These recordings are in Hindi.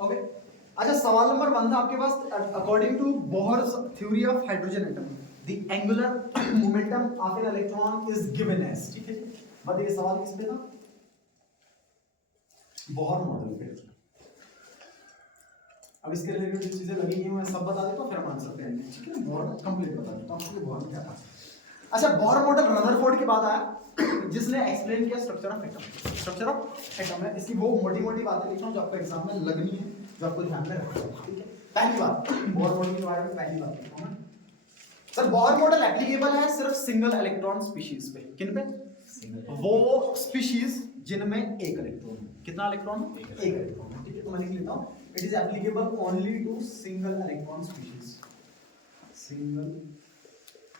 ओके। अच्छा, सवाल नंबर 1 था आपके पास, according to Bohr's theory of hydrogen atom the angular momentum of an electron is given as, ठीक है। बताइए सवाल किस पे था? बोहर मॉडल पे। अब इसके रिलेटेड जो चीजें लगी हैं मैं सब बता देता हूँ, फिर हम आंसर करेंगे, ठीक है। बोहर कंप्लीट बता देता हूँ आपको बोहर में क्या था। अच्छा, बोहर मॉडल रदरफोर्ड के बाद आया जिसने एक्सप्लेन किया structure of atom. Structure of atom है, इसकी वो मोटी मोटी बातें लिख रहा हूँ जो आपको एग्जाम में लगनी है, जो आपको ध्यान में रखना है, ठीक है। पहली बात, बोहर मॉडल के बारे में पहली बात लिखा हूँ सर। बोहर मॉडल एप्लीकेबल है सिर्फ सिंगल इलेक्ट्रॉन स्पीशीज पे। किन पे? वो स्पीशीज जिनमें एक इलेक्ट्रॉन है। कितना इलेक्ट्रॉन? एक इलेक्ट्रॉन, ठीक है। तो मैं लिख लेता हूँ, it is applicable only to single electron species. Single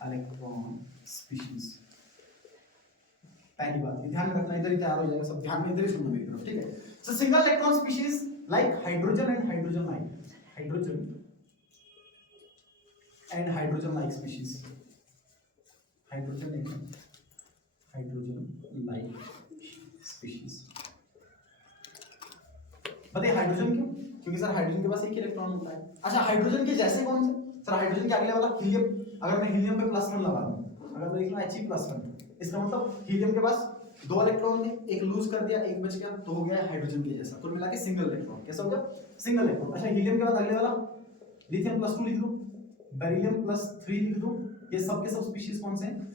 electron species, पहली बात ध्यान रखना, इधर ही तैयार हो जाएगा सब, ध्यान में इधर ही सुनना मेरी तरफ, ठीक है। सो single electron species like hydrogen and hydrogen like, hydrogen and hydrogen like species, hydrogen and hydrogen like species. बताइए हाइड्रोजन क्यों? क्योंकि सर हाइड्रोजन के पास एक इलेक्ट्रॉन होता है। अच्छा, हाइड्रोजन के जैसे कौन से? सर हाइड्रोजन के अगले वाला हीलियम। अगर मैं हीलियम पे +1 लगा दूं, अगर मैं लिख लूं He+1, इसका मतलब हीलियम के पास 2 इलेक्ट्रॉन थे, एक लूज कर दिया, एक बच गया, तो हो गया हाइड्रोजन के जैसा। कुल मिला के सिंगल इलेक्ट्रॉन। कैसा हो गया? Single electron. अच्छा, हीलियम के बाद अगले वाला लिथियम +2 लिख दूं, बेरिलियम +3 लिख दूं, ये सब के सब स्पीशीज कौन से हैं?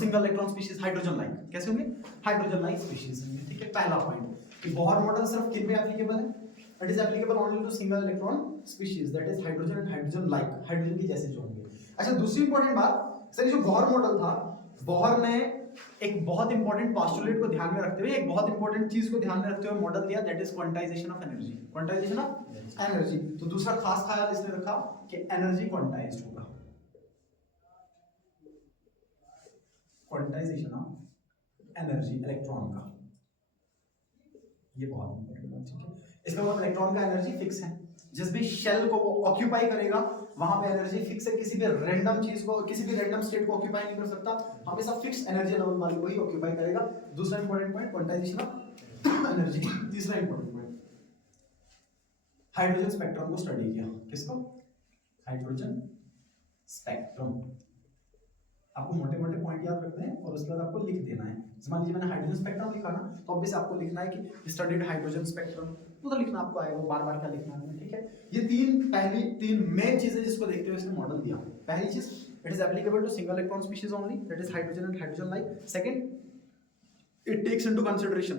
Single electron species, hydrogen like. कैसे होंगे? हाइड्रोजन लाइक स्पीशीज होंगे, ठीक है। पहला पॉइंट कि बोहर मॉडल सिर्फ किन पे एप्लीकेबल है? It is applicable only to single electron species, that is hydrogen and hydrogen like, hydrogen के जैसे जो होंगे। अच्छा, दूसरी इंपॉर्टेंट बात सर, ये जो बोहर मॉडल था, बोहर ने एक बहुत इंपॉर्टेंट पोस्टुलेट को ध्यान में रखते हुए, एक बहुत इंपॉर्टेंट चीज को ध्यान में रखते हुए मॉडल दिया, that is quantization of energy. Quantization of energy. तो दूसरा खास ख्याल इसने रखा कि एनर्जी क्वांटाइज्ड होगा, क्वांटाइजेशन ऑफ एनर्जी इलेक्ट्रॉन का, ये बहुत इंपॉर्टेंट बात, ठीक है। इसका मतलब इलेक्ट्रॉन का एनर्जी फिक्स है, जिस भी शेल को वो ऑक्यूपाई करेगा वहां पे एनर्जी फिक्स है, किसी भी रैंडम चीज को, किसी भी रैंडम स्टेट को ऑक्यूपाई नहीं कर सकता, हमेशा फिक्स एनर्जी लेवल वाली को ही ऑक्यूपाई करेगा। दूसरा important point quantization of energy. तीसरा इंपॉर्टेंट पॉइंट, हाइड्रोजन स्पेक्ट्रम को स्टडी किया। किसको? Hydrogen spectrum. आपको मोटे मोटे पॉइंट याद रखने हैं और उसके बाद आपको लिख देना है। मान लीजिए मैंने हाइड्रोजन स्पेक्ट्रम लिखा ना, तो ऑब्वियसली आपको लिखना है कि स्टडीड हाइड्रोजन स्पेक्ट्रम, तो लिखना आपको आएगा, बार बार क्या लिखना है, ठीक है। ये तीन मेन चीजें जिसको देखते हुए इसने मॉडल दिया। पहली चीज, it is applicable to single electron species only, that is hydrogen and hydrogen like. Second, it takes into consideration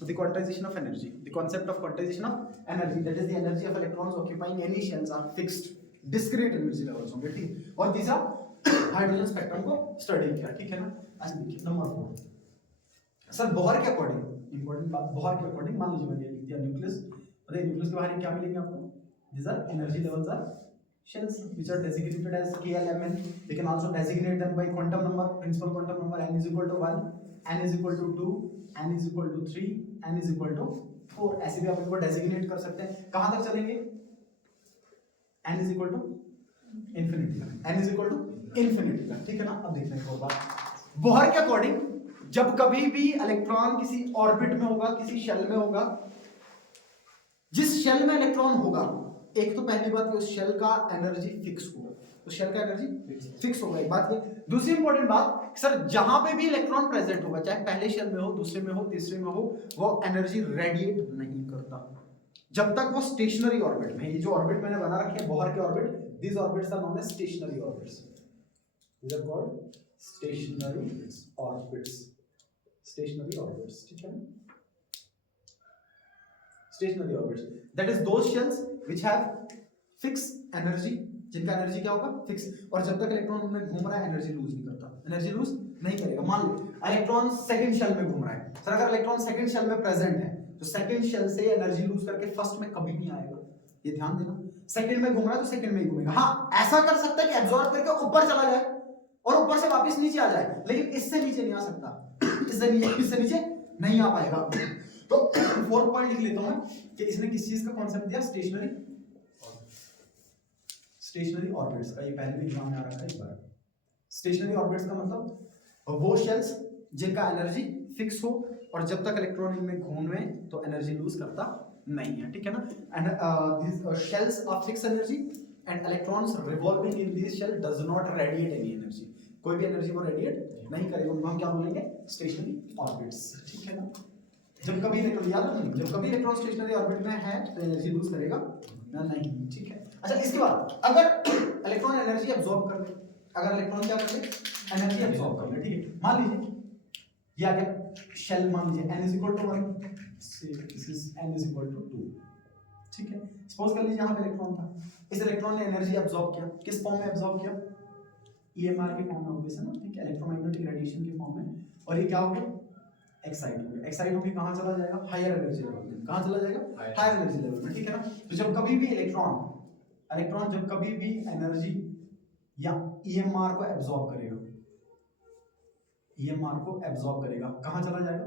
the quantization of energy, the concept of quantization of energy, that is the energy of electrons occupying any shells are fixed, discrete energy levels होंगे, ठीक। और तीसरा, हाइड्रोजन स्पेक्ट्रम को स्टडी किया, ठीक है ना। आज देखिए नंबर 4 सर, बोहर के अकॉर्डिंग इंपॉर्टेंट बात, बोहर के अकॉर्डिंग मान लीजिए मैंने लिख दिया न्यूक्लियस, बताइए न्यूक्लियस के बाहर क्या मिलेंगे आपको? these are energy levels are shells which are designated as KLMN. they can also designate them by quantum number, principal quantum number, n is equal to 1, n is equal to 2, n is equal to 3, n is equal to 4, ऐसे भी आप इनको डेजिग्नेट कर सकते हैं। कहां तक चलेंगे? n is equal to infinity, n is equal to infinity, ठीक है ना। अब देखते हैं एक और बात, बोहर के अकॉर्डिंग जब कभी भी इलेक्ट्रॉन किसी ऑर्बिट में होगा, किसी शेल में होगा, जिस शेल में इलेक्ट्रॉन होगा, एक तो पहली बात उस शेल का एनर्जी फिक्स होगा, उस शेल का एनर्जी फिक्स होगा, एक बात ये। दूसरी इंपॉर्टेंट बात सर, जहां पे भी इलेक्ट्रॉन प्रेजेंट होगा, चाहे पहले शेल में हो, दूसरे में हो, तीसरे में हो, वो एनर्जी रेडिएट नहीं करता जब तक वो स्टेशनरी ऑर्बिट में। ये जो ऑर्बिट मैंने बना रखे हैं बोहर के orbit, these orbits are known as stationary orbits, these are called stationary orbits, stationary orbits, ठीक है। stationary orbits, that is those shells which have fixed energy, जिनका एनर्जी क्या होगा? फिक्स, और जब तक इलेक्ट्रॉन उनमें घूम रहा है एनर्जी लूज नहीं करता, एनर्जी लूज नहीं करेगा। मान लो इलेक्ट्रॉन सेकंड शेल में घूम रहा है सर, अगर इलेक्ट्रॉन सेकंड शेल में प्रेजेंट है तो सेकंड शेल से एनर्जी लूज करके फर्स्ट में कभी नहीं आएगा, ये ध्यान देना। सेकंड में घूम रहा है तो सेकंड में ही घूमेगा। हाँ, ऐसा कर सकता है कि एब्जॉर्ब करके ऊपर चला जाए और ऊपर से वापस नीचे आ जाए, लेकिन इससे नीचे नहीं आ सकता, इससे नीचे नहीं आ पाएगा। तो फोर्थ पॉइंट लिख लेता हूं कि इसने किस चीज का कॉन्सेप्ट दिया? स्टेशनरी ऑर्बिट्स का। ये पहले भी एग्जाम में आ रहा है एक बार। स्टेशनरी ऑर्बिट्स का मतलब वो शेल्स जिनका एनर्जी फिक्स हो और जब तक इलेक्ट्रॉन इनमें घूमे तो एनर्जी लूज करता नहीं है, ठीक है ना। And these shells are fixed energy and electrons revolving in this shell does not radiate any energy, कोई भी एनर्जी को रेडिएट नहीं करेगा, उनको हम क्या बोलेंगे, स्टेशनरी ऑर्बिट्स, ठीक है ना। जब कभी इलेक्ट्रॉन, याद रखना, जब कभी इलेक्ट्रॉन स्टेशनरी ऑर्बिट में है तो एनर्जी लूज करेगा ना, नहीं, ठीक है। अच्छा, इसके बाद अगर इलेक्ट्रॉन एनर्जी अब्सॉर्ब कर ले, अगर इलेक्ट्रॉन क्या कर ले, एनर्जी अब्सॉर्ब कर ले, ठीक है। मान लीजिए ये आ गया शेल, मान लीजिए n = 1, दिस इज n = 2, ठीक है। सपोज कर लीजिए यहाँ पे इलेक्ट्रॉन था, इस इलेक्ट्रॉन ने एनर्जी अब्सॉर्ब किया, किस फॉर्म में अब्सॉर्ब किया, EMR के फॉर्म में, ऑब्वियस है ना, ठीक है, इलेक्ट्रोमैग्नेटिक रेडिएशन के फॉर्म में। और ये क्या हो गया, एक्साइट हो गया, एक्साइट होकर कहाँ चला जाएगा, हायर एनर्जी लेवल में, कहाँ चला जाएगा, हायर एनर्जी लेवल में, ठीक है ना। तो जब कभी भी इलेक्ट्रॉन जब कभी भी एनर्जी या EMR को एब्सॉर्ब करेगा, EMR को एब्सॉर्ब करेगा, कहाँ चला जाएगा,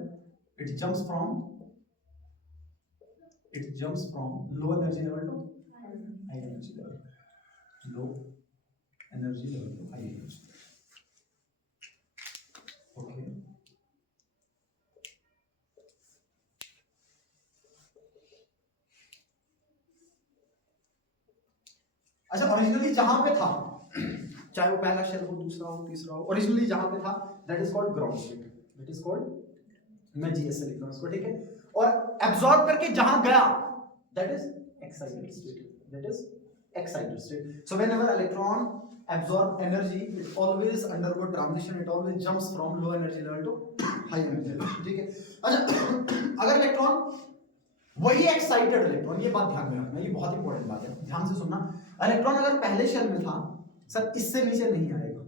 it jumps from low energy level to high energy level, low energy level to high energy, okay. अच्छा, ओरिजिनली जहां पे था, चाहे वो पहला शेल हो, दूसरा हो, तीसरा हो, ओरिजिनली जहां पे था that is called ground state, that is called, मैं GS से लिख रहा हूं इसको, ठीक है। और एब्सॉर्ब करके जहां गया that is excited state, that is excited state. So whenever electron absorb energy, it always undergo transition, it always jumps from low energy level to high energy level, ठीक है। अच्छा, अगर इलेक्ट्रॉन वही एक्साइटेड इलेक्ट्रॉन, ये बात ध्यान में रखना, ये बहुत इंपॉर्टेंट बात है, ध्यान से सुनना। इलेक्ट्रॉन अगर पहले शेल में था सर, इससे नीचे नहीं आएगा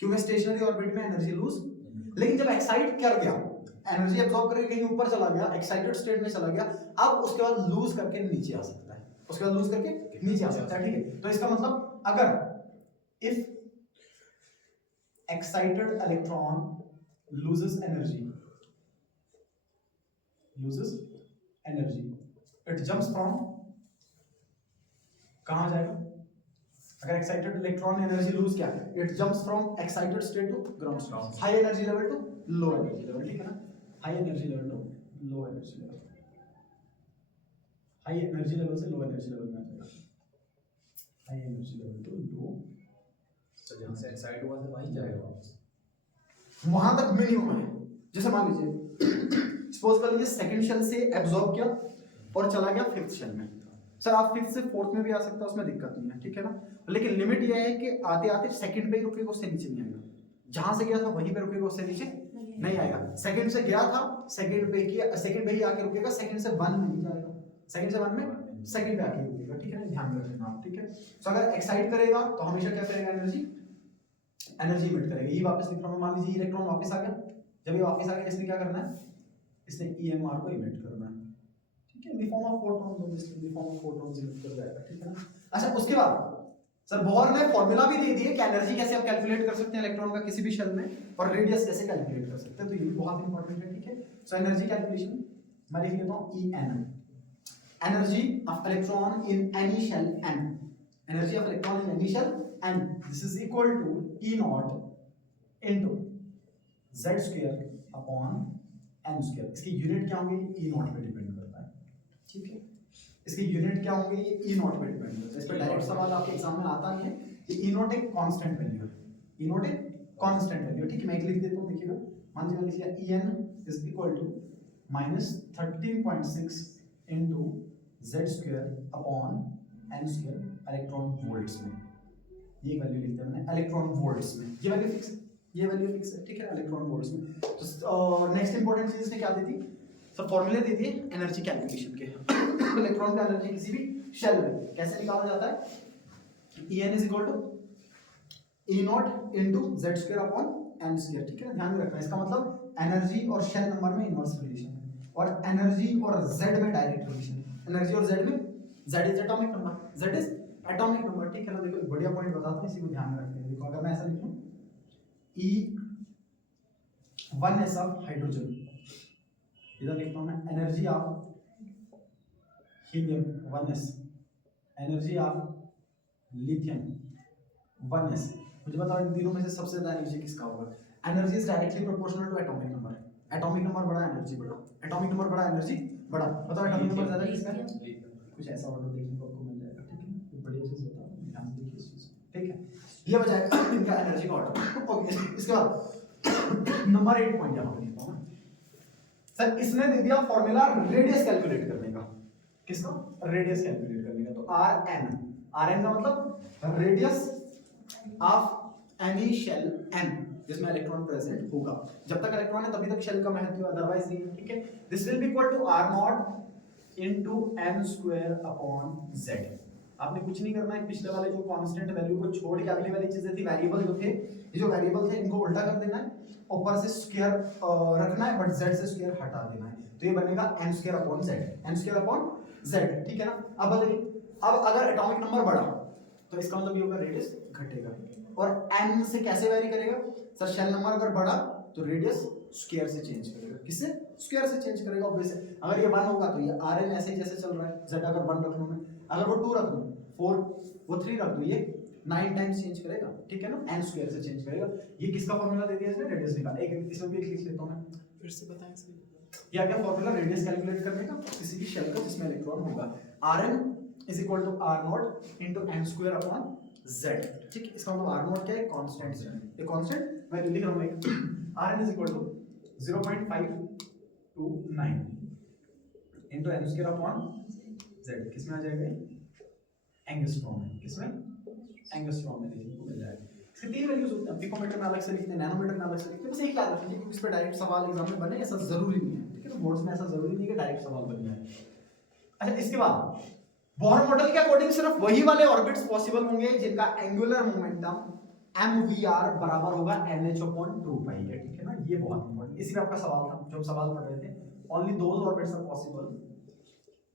क्योंकि स्टेशनरी ऑर्बिट में एनर्जी लूज, लेकिन जब एक्साइट कर गया, एनर्जी अब्सॉर्ब करके कहीं ऊपर चला गया, एक्साइटेड स्टेट में चला गया, अब उसके बाद लूज करके नीचे आ सकता है, उसके बाद लूज करके नीचे आ सकता है, ठीक है। तो इसका मतलब अगर if excited electron loses energy, it jumps from, कहां जाएगा, अगर एक्साइटेड इलेक्ट्रॉन ने एनर्जी लूज किया, it jumps from excited state to ground state, high energy level to low energy level, ठीक है ना, high energy level to low energy level, high energy level से लो एनर्जी लेवल में जाएगा, high energy level to low, तो जहां से एक्साइट हुआ था वहीं जाएगा वापस, वहां तक मिनिमम है। जैसे मान लीजिए सपोज कर लीजिए सेकंड शेल से एब्सॉर्ब किया और चला गया फिफ्थ शेल में, सर आप फिफ्थ से फोर्थ में भी आ सकता है, उसमें दिक्कत नहीं है, ठीक है ना। लेकिन लिमिट यह है कि आते आते सेकंड पे ही रुकेगा, उससे नीचे नहीं आएगा, जहां से गया था वहीं पे रुकेगा, उससे नीचे नहीं आएगा। सेकंड से गया था, सेकंड पे ही आके रुकेगा, सेकंड से 1 में नहीं जाएगा, सेकंड से 1 में सेकंड पे आके रुकेगा, ठीक है ना, ध्यान रखना आप, ठीक है। तो अगर एक्साइट करेगा तो हमेशा क्या करेगा, एनर्जी इमिट करेगा। ये वापस लिख रहा हूं, मान लीजिए इलेक्ट्रॉन वापस आ गया, जब ये वापस आ गया इसने क्या करना है, इसने EMR को इमिट करना है, ठीक है, in the form of photons, obviously in the form of photons emit कर जाएगा, ठीक है ना। अच्छा, उसके बाद सर बोहर ने फॉर्मूला भी दे दिए कि एनर्जी कैसे आप कैलकुलेट कर सकते हैं इलेक्ट्रॉन का किसी भी शेल में, और रेडियस कैसे कैलकुलेट कर सकते हैं, तो ये भी बहुत इंपॉर्टेंट है, ठीक है। सो एनर्जी कैलकुलेशन मैं लिख लेता हूं EN, energy of electron in any shell n, energy of electron in any shell n, this is equal to E0 into z² upon n²। इसकी यूनिट क्या होंगे, E0 पे डिपेंड करता है, ठीक है। इसकी यूनिट क्या होंगे, ये E0 पे डिपेंड करता है, इस पर डायरेक्ट सवाल आपके एग्जाम में आता नहीं है। ये E0 एक कांस्टेंट वैल्यू है, E0 एक कांस्टेंट वैल्यू है, ठीक है। मैं एक लिख देता हूं, देखिएगा, मान लीजिए लिख लिया EN is equal to -13.6 into z² upon n² electron volts में, ये वैल्यू लिखते हैं मैंने इलेक्ट्रॉन वोल्ट्स में, ये वैल्यू फिक्स है, ये वैल्यू फिक्स है, ठीक है, इलेक्ट्रॉन वोल्ट्स में। तो नेक्स्ट इंपॉर्टेंट चीज इसने क्या दी थी, सब फॉर्मूले दे दिए एनर्जी कैलकुलेशन के। इलेक्ट्रॉन का एनर्जी किसी भी शेल में कैसे निकाला जाता है, EN is equal to E0 into z² upon n², ठीक है, ध्यान में रखना। इसका मतलब एनर्जी और शेल नंबर में इनवर्स रिलेशन है, और एनर्जी और z में डायरेक्ट रिलेशन है। एनर्जी और z में, z is atomic number, z is atomic number, ठीक है ना। देखो एक बढ़िया पॉइंट बताता हूं, इसी को ध्यान में रखते हैं। देखो अगर मैं ऐसा लिखूं E1s ऑफ हाइड्रोजन, इधर लिखता हूं मैं energy of helium 1s, energy of lithium 1s। मुझे बताओ इन तीनों में से सबसे ज्यादा एनर्जी किसका होगा, energy is directly proportional to atomic number, atomic number बड़ा एनर्जी बड़ा, एटॉमिक नंबर बड़ा एनर्जी बड़ा बताओ एटॉमिक नंबर ज्यादा किसका है? लिख कुछ ऐसा ऑर्डर देखने को आपको मिल जाएगा, ठीक है, ये बढ़िया चीज बताओ, ध्यान से देखिए इस चीज को, ठीक है। ये बजाएगा इनका एनर्जी का ऑर्डर। ओके, इसके बाद नंबर 8 पॉइंट यहां पे लिखता हूं मैं। सर इसने दे दिया फॉर्मूला रेडियस कैलकुलेट करने का, किसका? रेडियस कैलकुलेट करने का। तो rn, rn का मतलब radius of any shell n जिसमें इलेक्ट्रॉन प्रेजेंट होगा। जब तक इलेक्ट्रॉन है तभी तक शेल का महत्व है, अदरवाइज नहीं, ठीक है। This will be equal to r naught into n square upon z। आपने कुछ नहीं करना है, पिछले वाले जो कांस्टेंट वैल्यू को छोड़ के अगली वाली चीजें थी, वेरिएबल जो थे, ये जो वेरिएबल थे इनको उल्टा कर देना है, ऊपर से स्क्वायर रखना है, बट z से स्क्वायर हटा देना है। तो ये बनेगा n square upon z, n square upon z, ठीक है ना। अब बताइए, अब अगर एटॉमिक नंबर बढ़ा तो इसका मतलब ये होगा रेडियस घटेगा। और n से कैसे वेरी करेगा? सर शेल नंबर अगर बढ़ा तो रेडियस स्क्वायर से चेंज करेगा। किससे? स्क्वायर से चेंज करेगा ऑब्वियस है। अगर ये 1 होगा तो ये rn ऐसे ही जैसे चल रहा है, z अगर 1 रख लूं मैं, अगर वो 2 रख दूं, 4 वो 3 रख दूं, ये 9 टाइम्स चेंज करेगा, ठीक है ना, n स्क्वायर से चेंज करेगा। ये किसका फार्मूला दे दिया इसने? रेडियस निकाल। एक इसमें भी एक लिख लेता हूं मैं, फिर से बताएं सर। या क्या फॉर्मूला रेडियस कैलकुलेट करने का किसी भी शेल का जिसमें इलेक्ट्रॉन होगा, rn is equal to r naught into n square upon z, ठीक है। इसका मतलब r नॉट क्या है? कांस्टेंट है, ये कांस्टेंट वैल्यू लिख रहा हूं मैं, rn is equal to 0.529 into n square upon z, किसमें आ जाएगा? एंगस्ट्रॉम में, किसमें? एंगस्ट्रॉम में देखने को मिल जाएगा। इसके 3 वैल्यूज होते हैं, पिकोमीटर में अलग से लिखते हैं, नैनोमीटर में अलग से लिखते हैं, बस एक याद रखिए क्योंकि इस पे डायरेक्ट सवाल एग्जाम में बने ऐसा जरूरी नहीं है, ठीक है ना। बोर्ड्स में ऐसा जरूरी नहीं है कि डायरेक्ट सवाल बन जाए। अच्छा, इसके बाद बोहर मॉडल के अकॉर्डिंग सिर्फ वही वाले ऑर्बिट्स पॉसिबल होंगे जिनका एंगुलर मोमेंटम mvr बराबर होगा nh/2π है, ठीक है ना। ये बहुत इंपॉर्टेंट, इसी में आपका सवाल था, जो हम सवाल पढ़ रहे थे। Only those orbits are possible,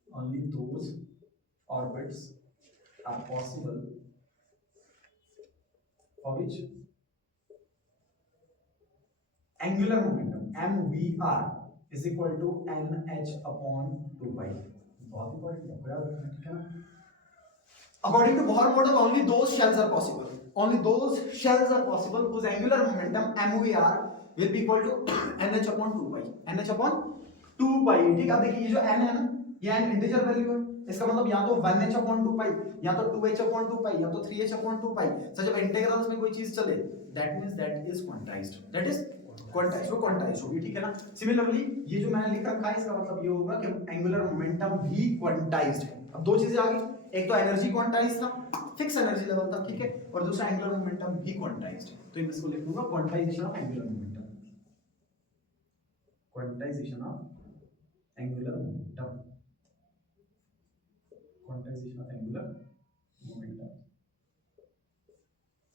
only those orbits are possible for which angular momentum mvr is equal to nh/2π। बहुत इंपॉर्टेंट है, याद रखना, ठीक है ना। According to Bohr model, only those shells are possible. Only those shells are possible whose angular momentum mvr will be equal to nh/2π. nh/2π, ठीक है। अब देखिए ये जो n है ना, ये n इंटीजर वैल्यू है, इसका मतलब या तो 1h/2π, या तो 2h/2π, या तो 3h/2π। सर जब इंटीग्रल्स में कोई चीज चले, that means that is quantized, that is quantized, वो क्वांटाइज्ड होगी, ठीक है ना। सिमिलरली ये जो मैंने लिख रखा है, इसका मतलब ये होगा कि एंगुलर मोमेंटम भी क्वांटाइज्ड है। अब दो चीजें आ गई, एक तो एनर्जी क्वांटाइज था, फिक्स एनर्जी लेवल था, ठीक है, और दूसरा एंगुलर मोमेंटम भी क्वांटाइज्ड है। तो इसको लिख दूंगा quantization of angular momentum, quantization of angular momentum, quantization of angular momentum,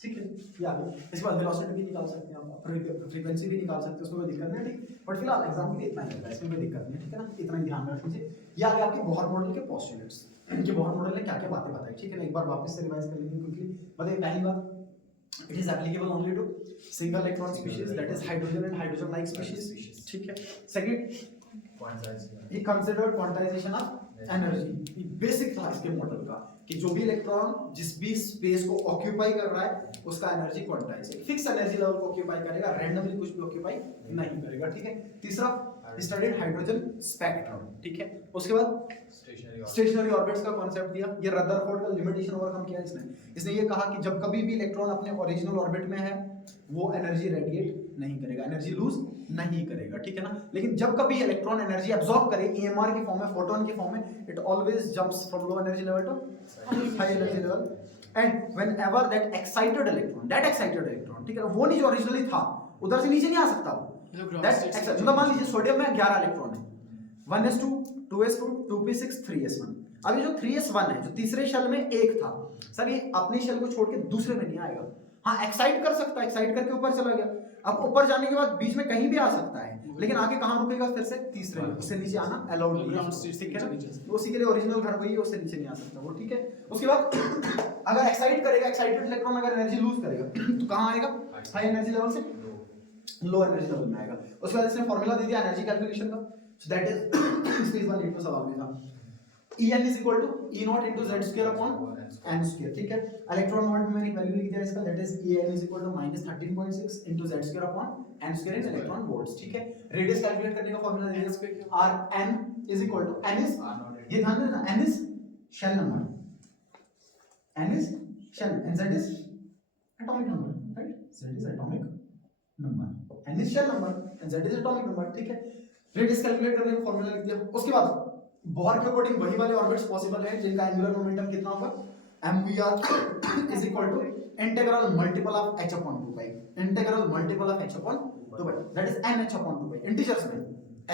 ठीक है। या इसके बाद वेलोसिटी भी निकाल सकते हैं आप, फ्रीक्वेंसी भी निकाल सकते हैं, उसमें कोई दिक्कत नहीं है, ठीक। बट फिलहाल एग्जाम के लिए इतना ही होगा, इसमें कोई दिक्कत नहीं है, ठीक है ना। इतना ही ध्यान रख लीजिए। ये आ गया आपके बोहर मॉडल के पोस्टुलेट्स, कि बोहर मॉडल ने क्या-क्या बातें बताई, ठीक है ना। एक बार वापस से रिवाइज कर लेंगे क्विकली। बताइए पहली बात, it is applicable only to single electron species, that is hydrogen and hydrogen like species, ठीक है। सेकंड, ये considered quantization of energy, basic था इसके मॉडल का, कि जो भी इलेक्ट्रॉन जिस भी स्पेस को ऑक्यूपाई कर रहा है उसका एनर्जी क्वांटाइज है, फिक्स एनर्जी लेवल को ऑक्यूपाई करेगा, रैंडमली कुछ भी ऑक्यूपाई नहीं करेगा, ठीक है। तीसरा, स्टडीड हाइड्रोजन स्पेक्ट्रम, ठीक है। उसके बाद स्टेशनरी ऑर्बिट्स का कांसेप्ट दिया, ये रदरफोर्ड का लिमिटेशन ओवरकम किया इसने ये कहा कि जब कभी भी इलेक्ट्रॉन अपने ओरिजिनल ऑर्बिट में है वो एनर्जी रेडिएट नहीं करेगा, एनर्जी लूज नहीं करेगा, ठीक है ना। लेकिन जब कभी इलेक्ट्रॉन एनर्जी एब्जॉर्ब करे ईएमआर की फॉर्म में, फोटोन की फॉर्म में, it always jumps from low energy level to high energy level, and whenever that excited electron, ठीक है, वो नहीं जो ओरिजिनली था उधर से नीचे नहीं आ सकता वो, दैट एक्साइटेड। मतलब मान लीजिए सोडियम में 11 इलेक्ट्रॉन है, 1s2 2s2 2p6 3s1। अब ये जो 3s1 है, जो तीसरे शेल में एक था, सर ये अपने शेल को छोड़ के दूसरे में नहीं आएगा। हाँ एक्साइट कर सकता है, एक्साइट करके ऊपर चला गया, अब ऊपर जाने के बाद बीच में कहीं भी आ सकता है, लेकिन आगे कहाँ रुकेगा? फिर से तीसरे में, उससे नीचे आना अलाउड नहीं है, ठीक है ना। तो उसी के लिए ओरिजिनल घर वही है, उससे नीचे नहीं आ सकता वो, ठीक है। उसके बाद अगर एक्साइट करेगा, एक्साइटेड इलेक्ट्रॉन अगर एनर्जी लूज करेगा तो कहाँ आएगा? हाई एनर्जी लेवल से लो एनर्जी लेवल में आएगा। उसके बाद इसने फॉर्मूला दे दिया एनर्जी कैलकुलेशन का, सो दैट इज इस वाले एक सवाल में था, En is equal to E naught into Z square upon n square, ठीक है। इलेक्ट्रॉन वोल्ट में मैंने वैल्यू लिख दिया इसका, that is En is equal to -13.6 into Z square upon n square in electron volts, ठीक है। रेडियस कैलकुलेट करने का फॉर्मूला दे दिया r n is equal to n is ये ध्यान देना n is shell number, n is shell and z is atomic number, right? z is atomic number, n is shell number and z is atomic number, ठीक है। रेडियस कैलकुलेट करने का फॉर्मूला लिख दिया। उसके बाद बोहर के अकॉर्डिंग वही वाले ऑर्बिट्स पॉसिबल हैं जिनका एंगुलर मोमेंटम कितना होगा, mvr is equal to integral multiple of h upon 2 pi, integral multiple of h upon 2 pi, that is n h upon 2 pi integers में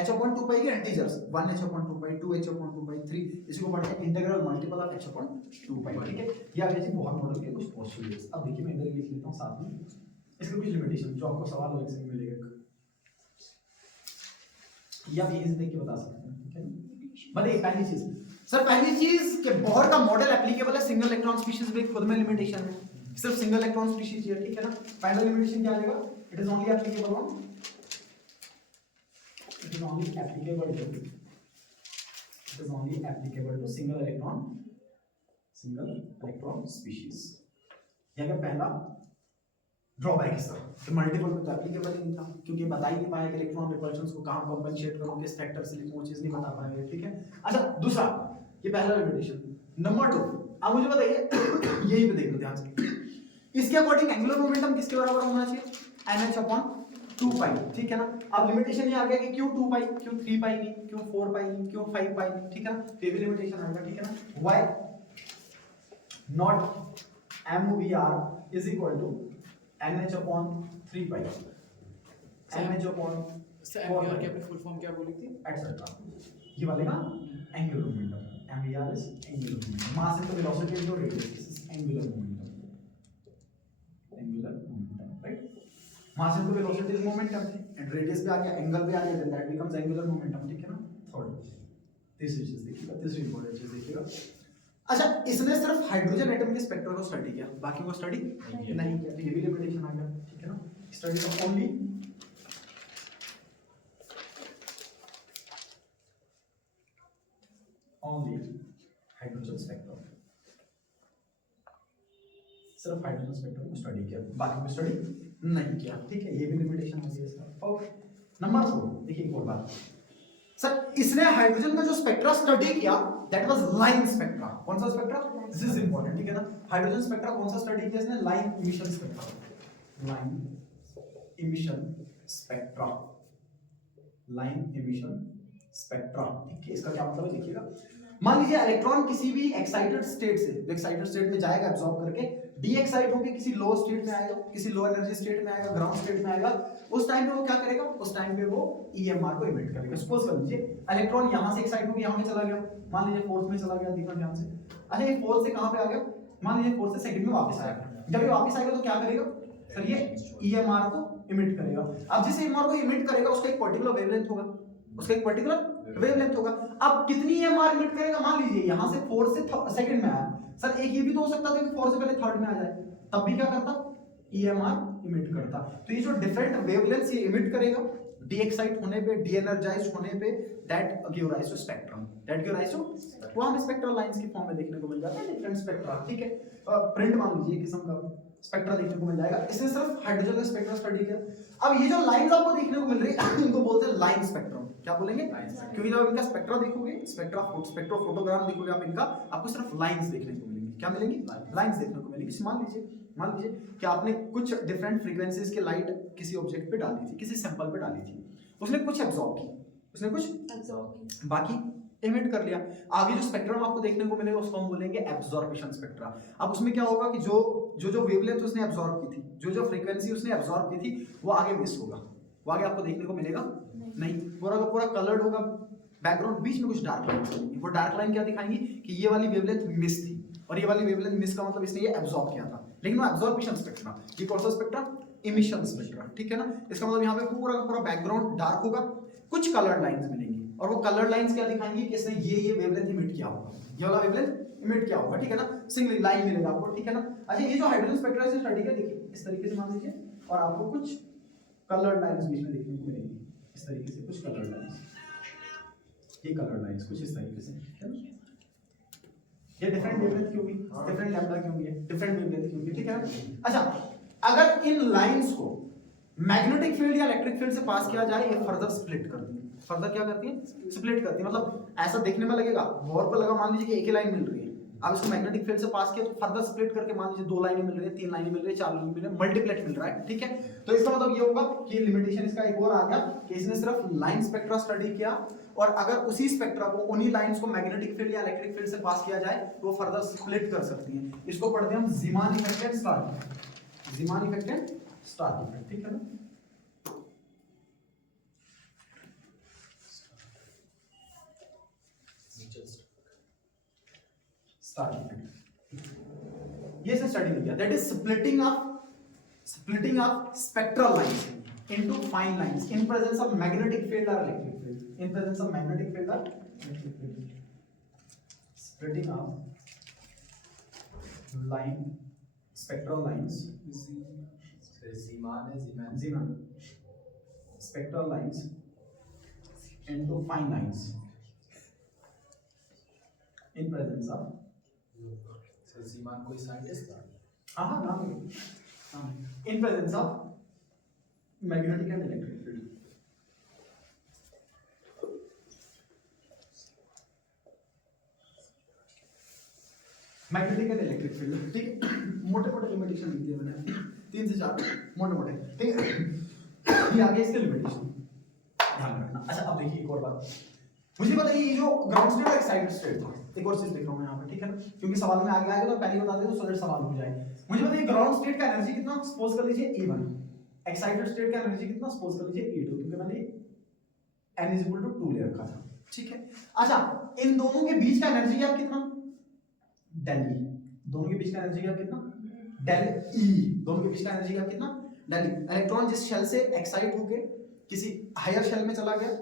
h upon 2 pi के integers 1 h upon 2 pi 2 h upon 2 pi 3, इसको पढ़ते हैं integral multiple of h upon 2 pi, ठीक है। ये आ गया जी बोहर मॉडल के कुछ पोस्टुलेट्स। अब देखिए मैं इधर लिख लेता हूं साथ में इसके कुछ लिमिटेशन जो आपको सवाल हो एग्जाम में मिलेगा, या भी इसे देख के बता सकते हैं, ठीक है। बताइए पहली चीज सर, पहली चीज कि बोहर का मॉडल एप्लीकेबल है सिंगल इलेक्ट्रॉन स्पीशीज में, खुद में लिमिटेशन है, सिर्फ सिंगल इलेक्ट्रॉन स्पीशीज है, ठीक है ना। पहला लिमिटेशन क्या आएगा, it is only applicable on, it is only applicable to single electron species। यह क्या पहला ड्रॉबैक इसका कि मल्टीपल में तो एप्लीकेबल ही नहीं था, क्योंकि बता ही नहीं पाया कि इलेक्ट्रॉन रिपल्शंस को कहां कंपेंसेट करूं, किस फैक्टर से लिखूं, वो चीज नहीं बता पाएंगे, ठीक है। अच्छा दूसरा, ये पहला लिमिटेशन। नंबर 2, अब मुझे बताइए यही पे देखो ध्यान से, इसके अकॉर्डिंग एंगुलर मोमेंटम किसके बराबर होना चाहिए, nh upon 2 pi, ठीक है ना। अब लिमिटेशन ये आ गया कि क्यों 2 pi, क्यों 3 pi नहीं, क्यों 4 pi नहीं, क्यों 5 pi नहीं, ठीक है ना। ये भी लिमिटेशन आएगा, ठीक है ना। why not mvr is equal to nh upon 3 pi, nh upon mvr की अपनी फुल फॉर्म क्या बोली थी, एटसेट्रा, ये वाले का angular momentum, mvr is angular momentum, mass into velocity into radius, this is angular momentum, right। mass into velocity is momentum and radius पे आ गया, एंगल पे आ गया, then that becomes angular momentum, ठीक है ना। थर्ड, तीसरी चीज देखिएगा, तीसरी इंपॉर्टेंट चीज देखिएगा। अच्छा, इसने सिर्फ हाइड्रोजन एटम के स्पेक्ट्रा को स्टडी किया, बाकी को स्टडी नहीं किया, तो ये भी लिमिटेशन आ गया, ठीक है ना। Study of only hydrogen spectrum, सिर्फ हाइड्रोजन स्पेक्ट्रम को स्टडी किया, बाकी को स्टडी नहीं किया, ठीक है। ये भी लिमिटेशन है इसका। ओके, नंबर 4 देखिए एक और बात सर, इसने हाइड्रोजन का जो स्पेक्ट्रा स्टडी किया दैट वाज लाइन स्पेक्ट्रा। कौन सा स्पेक्ट्रा, दिस इज इंपॉर्टेंट, ठीक है ना। हाइड्रोजन स्पेक्ट्रा कौन सा स्टडी किया इसने, line emission spectra, line emission spectra, line emission spectra, ठीक है। इसका क्या मतलब है देखिएगा, मान लीजिए इलेक्ट्रॉन किसी भी एक्साइटेड स्टेट से, एक्साइटेड स्टेट में जाएगा एब्जॉर्ब करके, डी एक्साइट होकर किसी लो स्टेट में आएगा, किसी लो एनर्जी स्टेट में आएगा, ग्राउंड स्टेट में आएगा, उस टाइम पे वो क्या करेगा, उस टाइम पे वो ईएमआर को इमिट करेगा। सपोज कर लीजिए इलेक्ट्रॉन यहां से एक्साइट होकर यहां पे चला गया, मान लीजिए फोर्थ में चला गया, देखना ध्यान से। अच्छा, ये फोर्थ से कहां पे आ गया, मान लीजिए फोर्थ से सेकंड में वापस आएगा, जब ये वापस आएगा तो क्या करेगा सर, ये ईएमआर को इमिट करेगा। अब जिस ईएमआर को इमिट करेगा उसका एक पर्टिकुलर वेवलेंथ होगा, उसका एक पर्टिकुलर वेवलेंथ होगा। अब कितनी ईएमआर इमिट करेगा, मान लीजिए यहां से फोर्थ से सेकंड में आया सर, एक ये भी तो हो सकता था कि फोर्थ से पहले थर्ड में आ जाए, तब भी क्या करता, ईएमआर इमिट करता। तो ये जो डिफरेंट वेवलेंथ्स ये इमिट करेगा, डी एक्साइट होने पे, डी एनर्जाइज्ड होने पे, that give rise to spectrum, that give rise to, वो हमें स्पेक्ट्रल लाइंस की फॉर्म में देखने को मिल जाता है, डिफरेंट स्पेक्ट्रा, ठीक है। प्रिंट मान लीजिए किस्म का स्पेक्ट्रा देखने को मिल जाएगा। इसने सिर्फ हाइड्रोजन का स्पेक्ट्रा स्टडी किया। अब ये जो लाइंस आपको देखने को मिल रही है इनको बोलते हैं लाइन स्पेक्ट्रम। क्या बोलेंगे, क्योंकि जब इनका स्पेक्ट्रा देखोगे, स्पेक्ट्रोफोटोग्राम देखोगे आप इनका, आपको सिर्फ लाइंस देखने को मिलेंगी। क्या मिलेंगी, लाइंस देखने को मिलेंगी। मान लीजिए कि आपने कुछ डिफरेंट फ्रीक्वेंसीज के लाइट किसी ऑब्जेक्ट पे डाली थी, किसी सैंपल पे डाली थी, उसने कुछ एब्जॉर्ब की, उसने कुछ बाकी इमिट कर लिया। आगे जो स्पेक्ट्रम आपको देखने को मिलेगा उसको हम बोलेंगे एब्जॉर्प्शन स्पेक्ट्रा। अब उसमें क्या होगा कि जो वेवलेंथ उसने एब्जॉर्ब की थी, जो फ्रीक्वेंसी उसने एब्जॉर्ब की थी, वो आगे मिस होगा, वो आगे आपको देखने को मिलेगा नहीं, पूरा का पूरा कलर्ड होगा बैकग्राउंड, बीच में कुछ डार्क लाइंस होंगी। वो डार्क लाइन क्या दिखाएंगी कि ये वाली वेवलेंथ मिस थी, और ये वाली वेवलेंथ मिस का मतलब इसने ये एब्जॉर्ब किया था, लेकिन वो एब्जॉर्प्शन स्पेक्ट्रा। ये कौन सा स्पेक्ट्रा, इमिशन स्पेक्ट्रा, ठीक है ना। इसका मतलब यहाँ पे पूरा का पूरा बैकग्राउंड डार्क होगा, कुछ कलर्ड लाइंस मिलेंगी, और वो कलर्ड लाइंस क्या दिखाएंगी कि इसने ये वेवलेंथ इमिट किया होगा, ये वाला वेवलेंथ इमिट किया होगा, ठीक है ना। सिंगल लाइन मिलेगा आपको, ठीक है ना। अच्छा, ये जो हाइड्रोजन स्पेक्ट्रा से स्टडी किया, देखिए इस तरीके से मान लीजिए, और आपको कुछ कलर्ड लाइंस बीच में देखने को मिलेंगी, इस तरीके से कुछ कलर्ड लाइंस, ये कलर्ड लाइंस कुछ इस तरीके से, है ना। ये डिफरेंट वेवलेंथ की होगी, डिफरेंट लैम्डा की होगी, डिफरेंट वेवलेंथ की होगी, ठीक है। अच्छा, अगर इन लाइंस को मैग्नेटिक फील्ड या इलेक्ट्रिक फील्ड से पास किया जाए, ये फर्दर स्प्लिट करती है। फर्दर क्या करती है? स्प्लिट करती है। मतलब ऐसा देखने में लगेगा, वॉर पर लगा, मान लीजिए कि एक ही लाइन मिल रही है, अब इसको मैग्नेटिक फील्ड से पास किया तो फर्दर स्प्लिट करके मान लीजिए 2 लाइनें मिल रही है, 3 लाइनें मिल रही है, 4 लाइनें मिल रही है, मल्टीप्लेट मिल रहा है, ठीक है। तो इसका मतलब ये होगा कि लिमिटेशन इसका एक और आ गया कि इसने सिर्फ लाइन स्पेक्ट्रा स्टडी किया, और अगर उसी स्पेक्ट्रा को, उन्हीं लाइंस को मैग्नेटिक फील्ड या इलेक्ट्रिक फील्ड से पास किया जाए तो वो फर्दर स्प्लिट कर सकती है। इसको पढ़ते हैं हम Zeeman effect and Stark effect. Zeeman effect and Stark effect, ठीक है ना। स्टार इफेक्ट, ये से स्टडी किया, that is splitting of spectral lines into fine lines in presence of magnetic field or electric field, in presence of magnetic field or electric field, splitting of line, spectral lines, Zeeman, spectral lines into fine lines in presence of, Zeeman कोई साइंटिस्ट था? हाँ नाम है, in presence of magnetic and electric field. Magnetic and electric field, ठीक है। मोटे मोटे लिमिटेशन लिख दिए मैंने, 3 से 4 मोटे मोटे, ठीक है। ये आगे इसके लिमिटेशन ध्यान रखना। अच्छा अब देखिए एक और बात, मुझे बताइए ये जो ग्राउंड स्टेट और एक्साइटेड स्टेट था, एक और चीज लिख रहा हूं मैं यहाँ पे, ठीक है ना, क्योंकि सवाल में आगे आएगा तो पहले बता दें तो सो दैट सवाल हो जाए। मुझे बताइए ग्राउंड स्टेट का एनर्जी कितना, सपोज कर लीजिए E1, एक्साइटेड स्टेट का एनर्जी कितना, सपोज कर लीजिए E2, क्योंकि मैंने n = 2 ले रखा था, ठीक है। अच्छा इन दोनों के बीच का एनर्जी गैप कितना, डेल E, दोनों के बीच का एनर्जी गैप कितना, डेल E, दोनों के बीच का एनर्जी गैप कितना, डेल E। इलेक्ट्रॉन जिस शेल से एक्साइट होके किसी हायर शेल में चला गया,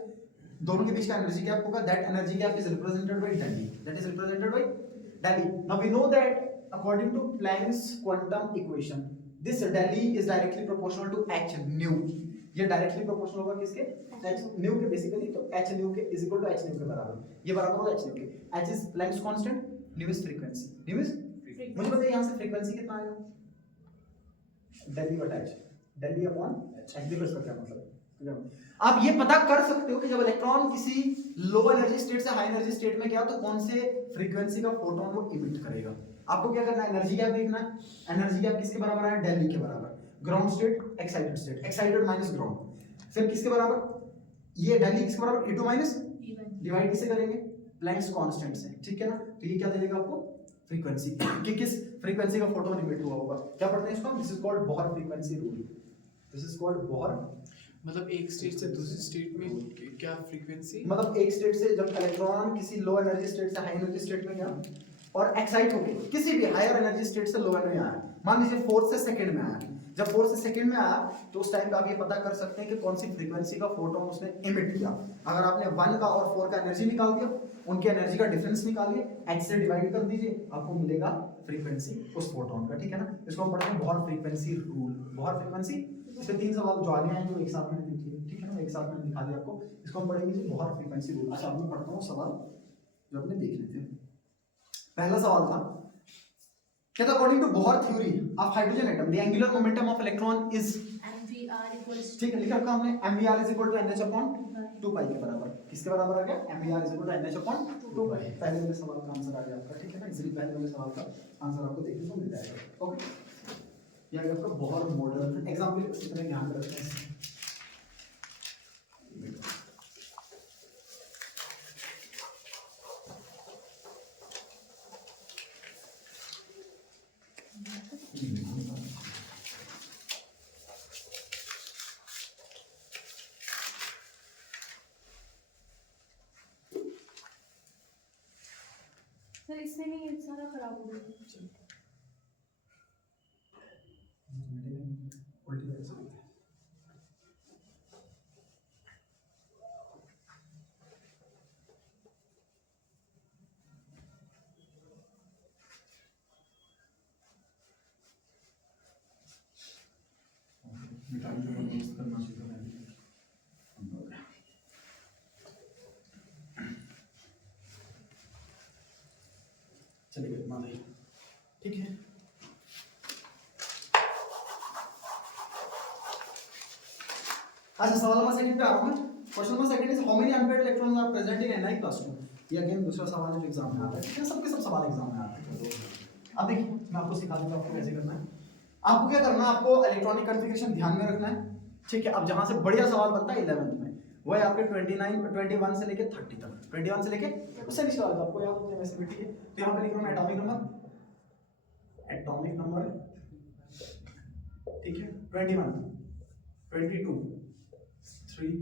दोनों के बीच का एनर्जी गैप होगा, that energy gap is represented by del E, that is represented by del E। Now we know that according to Planck's quantum equation, this del E is directly proportional to h nu, ये डायरेक्टली प्रोपोर्शनल होगा किसके, h nu के, बेसिकली तो h nu के is equal to h nu के बराबर, ये बराबर होगा h nu के। h is Planck's constant, nu is frequency, nu is, मुझे बताइए यहां से फ्रीक्वेंसी कितना आएगा, del E बटा h, del E upon h, देखो इसका क्या मतलब है। आप ये पता कर सकते हो कि जब इलेक्ट्रॉन किसी लो एनर्जी स्टेट से हाई एनर्जी स्टेट में गया तो कौन से फ्रीक्वेंसी का फोटोन वो इमिट करेगा। आपको क्या करना है, एनर्जी गैप देखना है, एनर्जी गैप किसके बराबर है, डेल ई के बराबर, ground state excited state, excited minus ground, फिर किसके बराबर, ये डेल ई किसके बराबर, E2 माइनस, डिवाइड किससे करेंगे, प्लैंक्स कांस्टेंट से, ठीक है ना। तो ये क्या दे देगा आपको, फ्रीक्वेंसी, कि किस फ्रीक्वेंसी का फोटोन इमिट हुआ होगा। क्या पढ़ते हैं इसको, this is called Bohr frequency rule, this is called Bohr. मतलब एक स्टेट से दूसरी स्टेट में क्या फ्रीक्वेंसी, मतलब एक स्टेट से जब इलेक्ट्रॉन किसी लो एनर्जी स्टेट से हाई एनर्जी स्टेट में गया और एक्साइट हो गया किसी भी हायर एनर्जी स्टेट से लो एनर्जी में आया, मान लीजिए 4 से सेकंड में आया, जब 4 से सेकंड में आया तो उस टाइम पे आप ये पता कर सकते हैं कि कौन सी फ्रीक्वेंसी का फोटोन उसने इमिट किया। अगर आपने 1 का और 4 का एनर्जी निकाल दिया, उनकी एनर्जी का डिफरेंस निकालिए, h से डिवाइड कर दीजिए, आपको मिलेगा फ्रीक्वेंसी उस फोटोन का, ठीक है ना। इसको हम पढ़ते हैं Bohr frequency rule, Bohr frequency. इसके 3 सवाल जो आगे आएंगे वो एक साथ में लिखिए, ठीक है ना, एक साथ में दिखा दिया आपको। इसको हम पढ़ेंगे जी बोहर फ्रीक्वेंसी रूल। अच्छा अब मैं पढ़ता हूँ सवाल जो आपने देख लेते हैं। पहला सवाल था, कहता according to Bohr theory of hydrogen atom the angular momentum of electron is mvr equals ठीक है, लिखा रखा हमने mvr is equal to nh/2 pi के बराबर। किसके बराबर आ गया, mvr is equal to nh/2 pi. पहले वाले सवाल का आंसर आ गया आपका, ठीक है ना, इजीली पहले वाले सवाल का आंसर आपको देखने को मिल जाएगा। ओके, ये आ गया आपका बोहर मॉडल। एग्जांपल इतने ध्यान रखते हैं। सर इससे नहीं ये सारा खराब हो गया। चलिए मान लीजिए, ठीक है। अच्छा सवाल नंबर सेकंड पे आ रहा हूं मैं। Question number second is how many unpaired electrons are present in Ni+2। ये अगेन दूसरा सवाल है जो एग्जाम में आता है। ये सबके सब सवाल एग्जाम में आते हैं। अब देखिए मैं आपको सिखा दूंगा आपको कैसे करना है। आपको क्या करना है, आपको इलेक्ट्रॉनिक कॉन्फ़िगरेशन ध्यान में रखना है, ठीक है। अब जहां से बढ़िया सवाल बनता है 11th में, वो है आपके 21 से लेके 30 तक। 21 से लेके उससे भी सवाल आपको याद होते हैं वैसे भी, ठीक है। तो यहां पे लिख रहा हूं एटॉमिक नंबर, ठीक है। 21, 22, 3,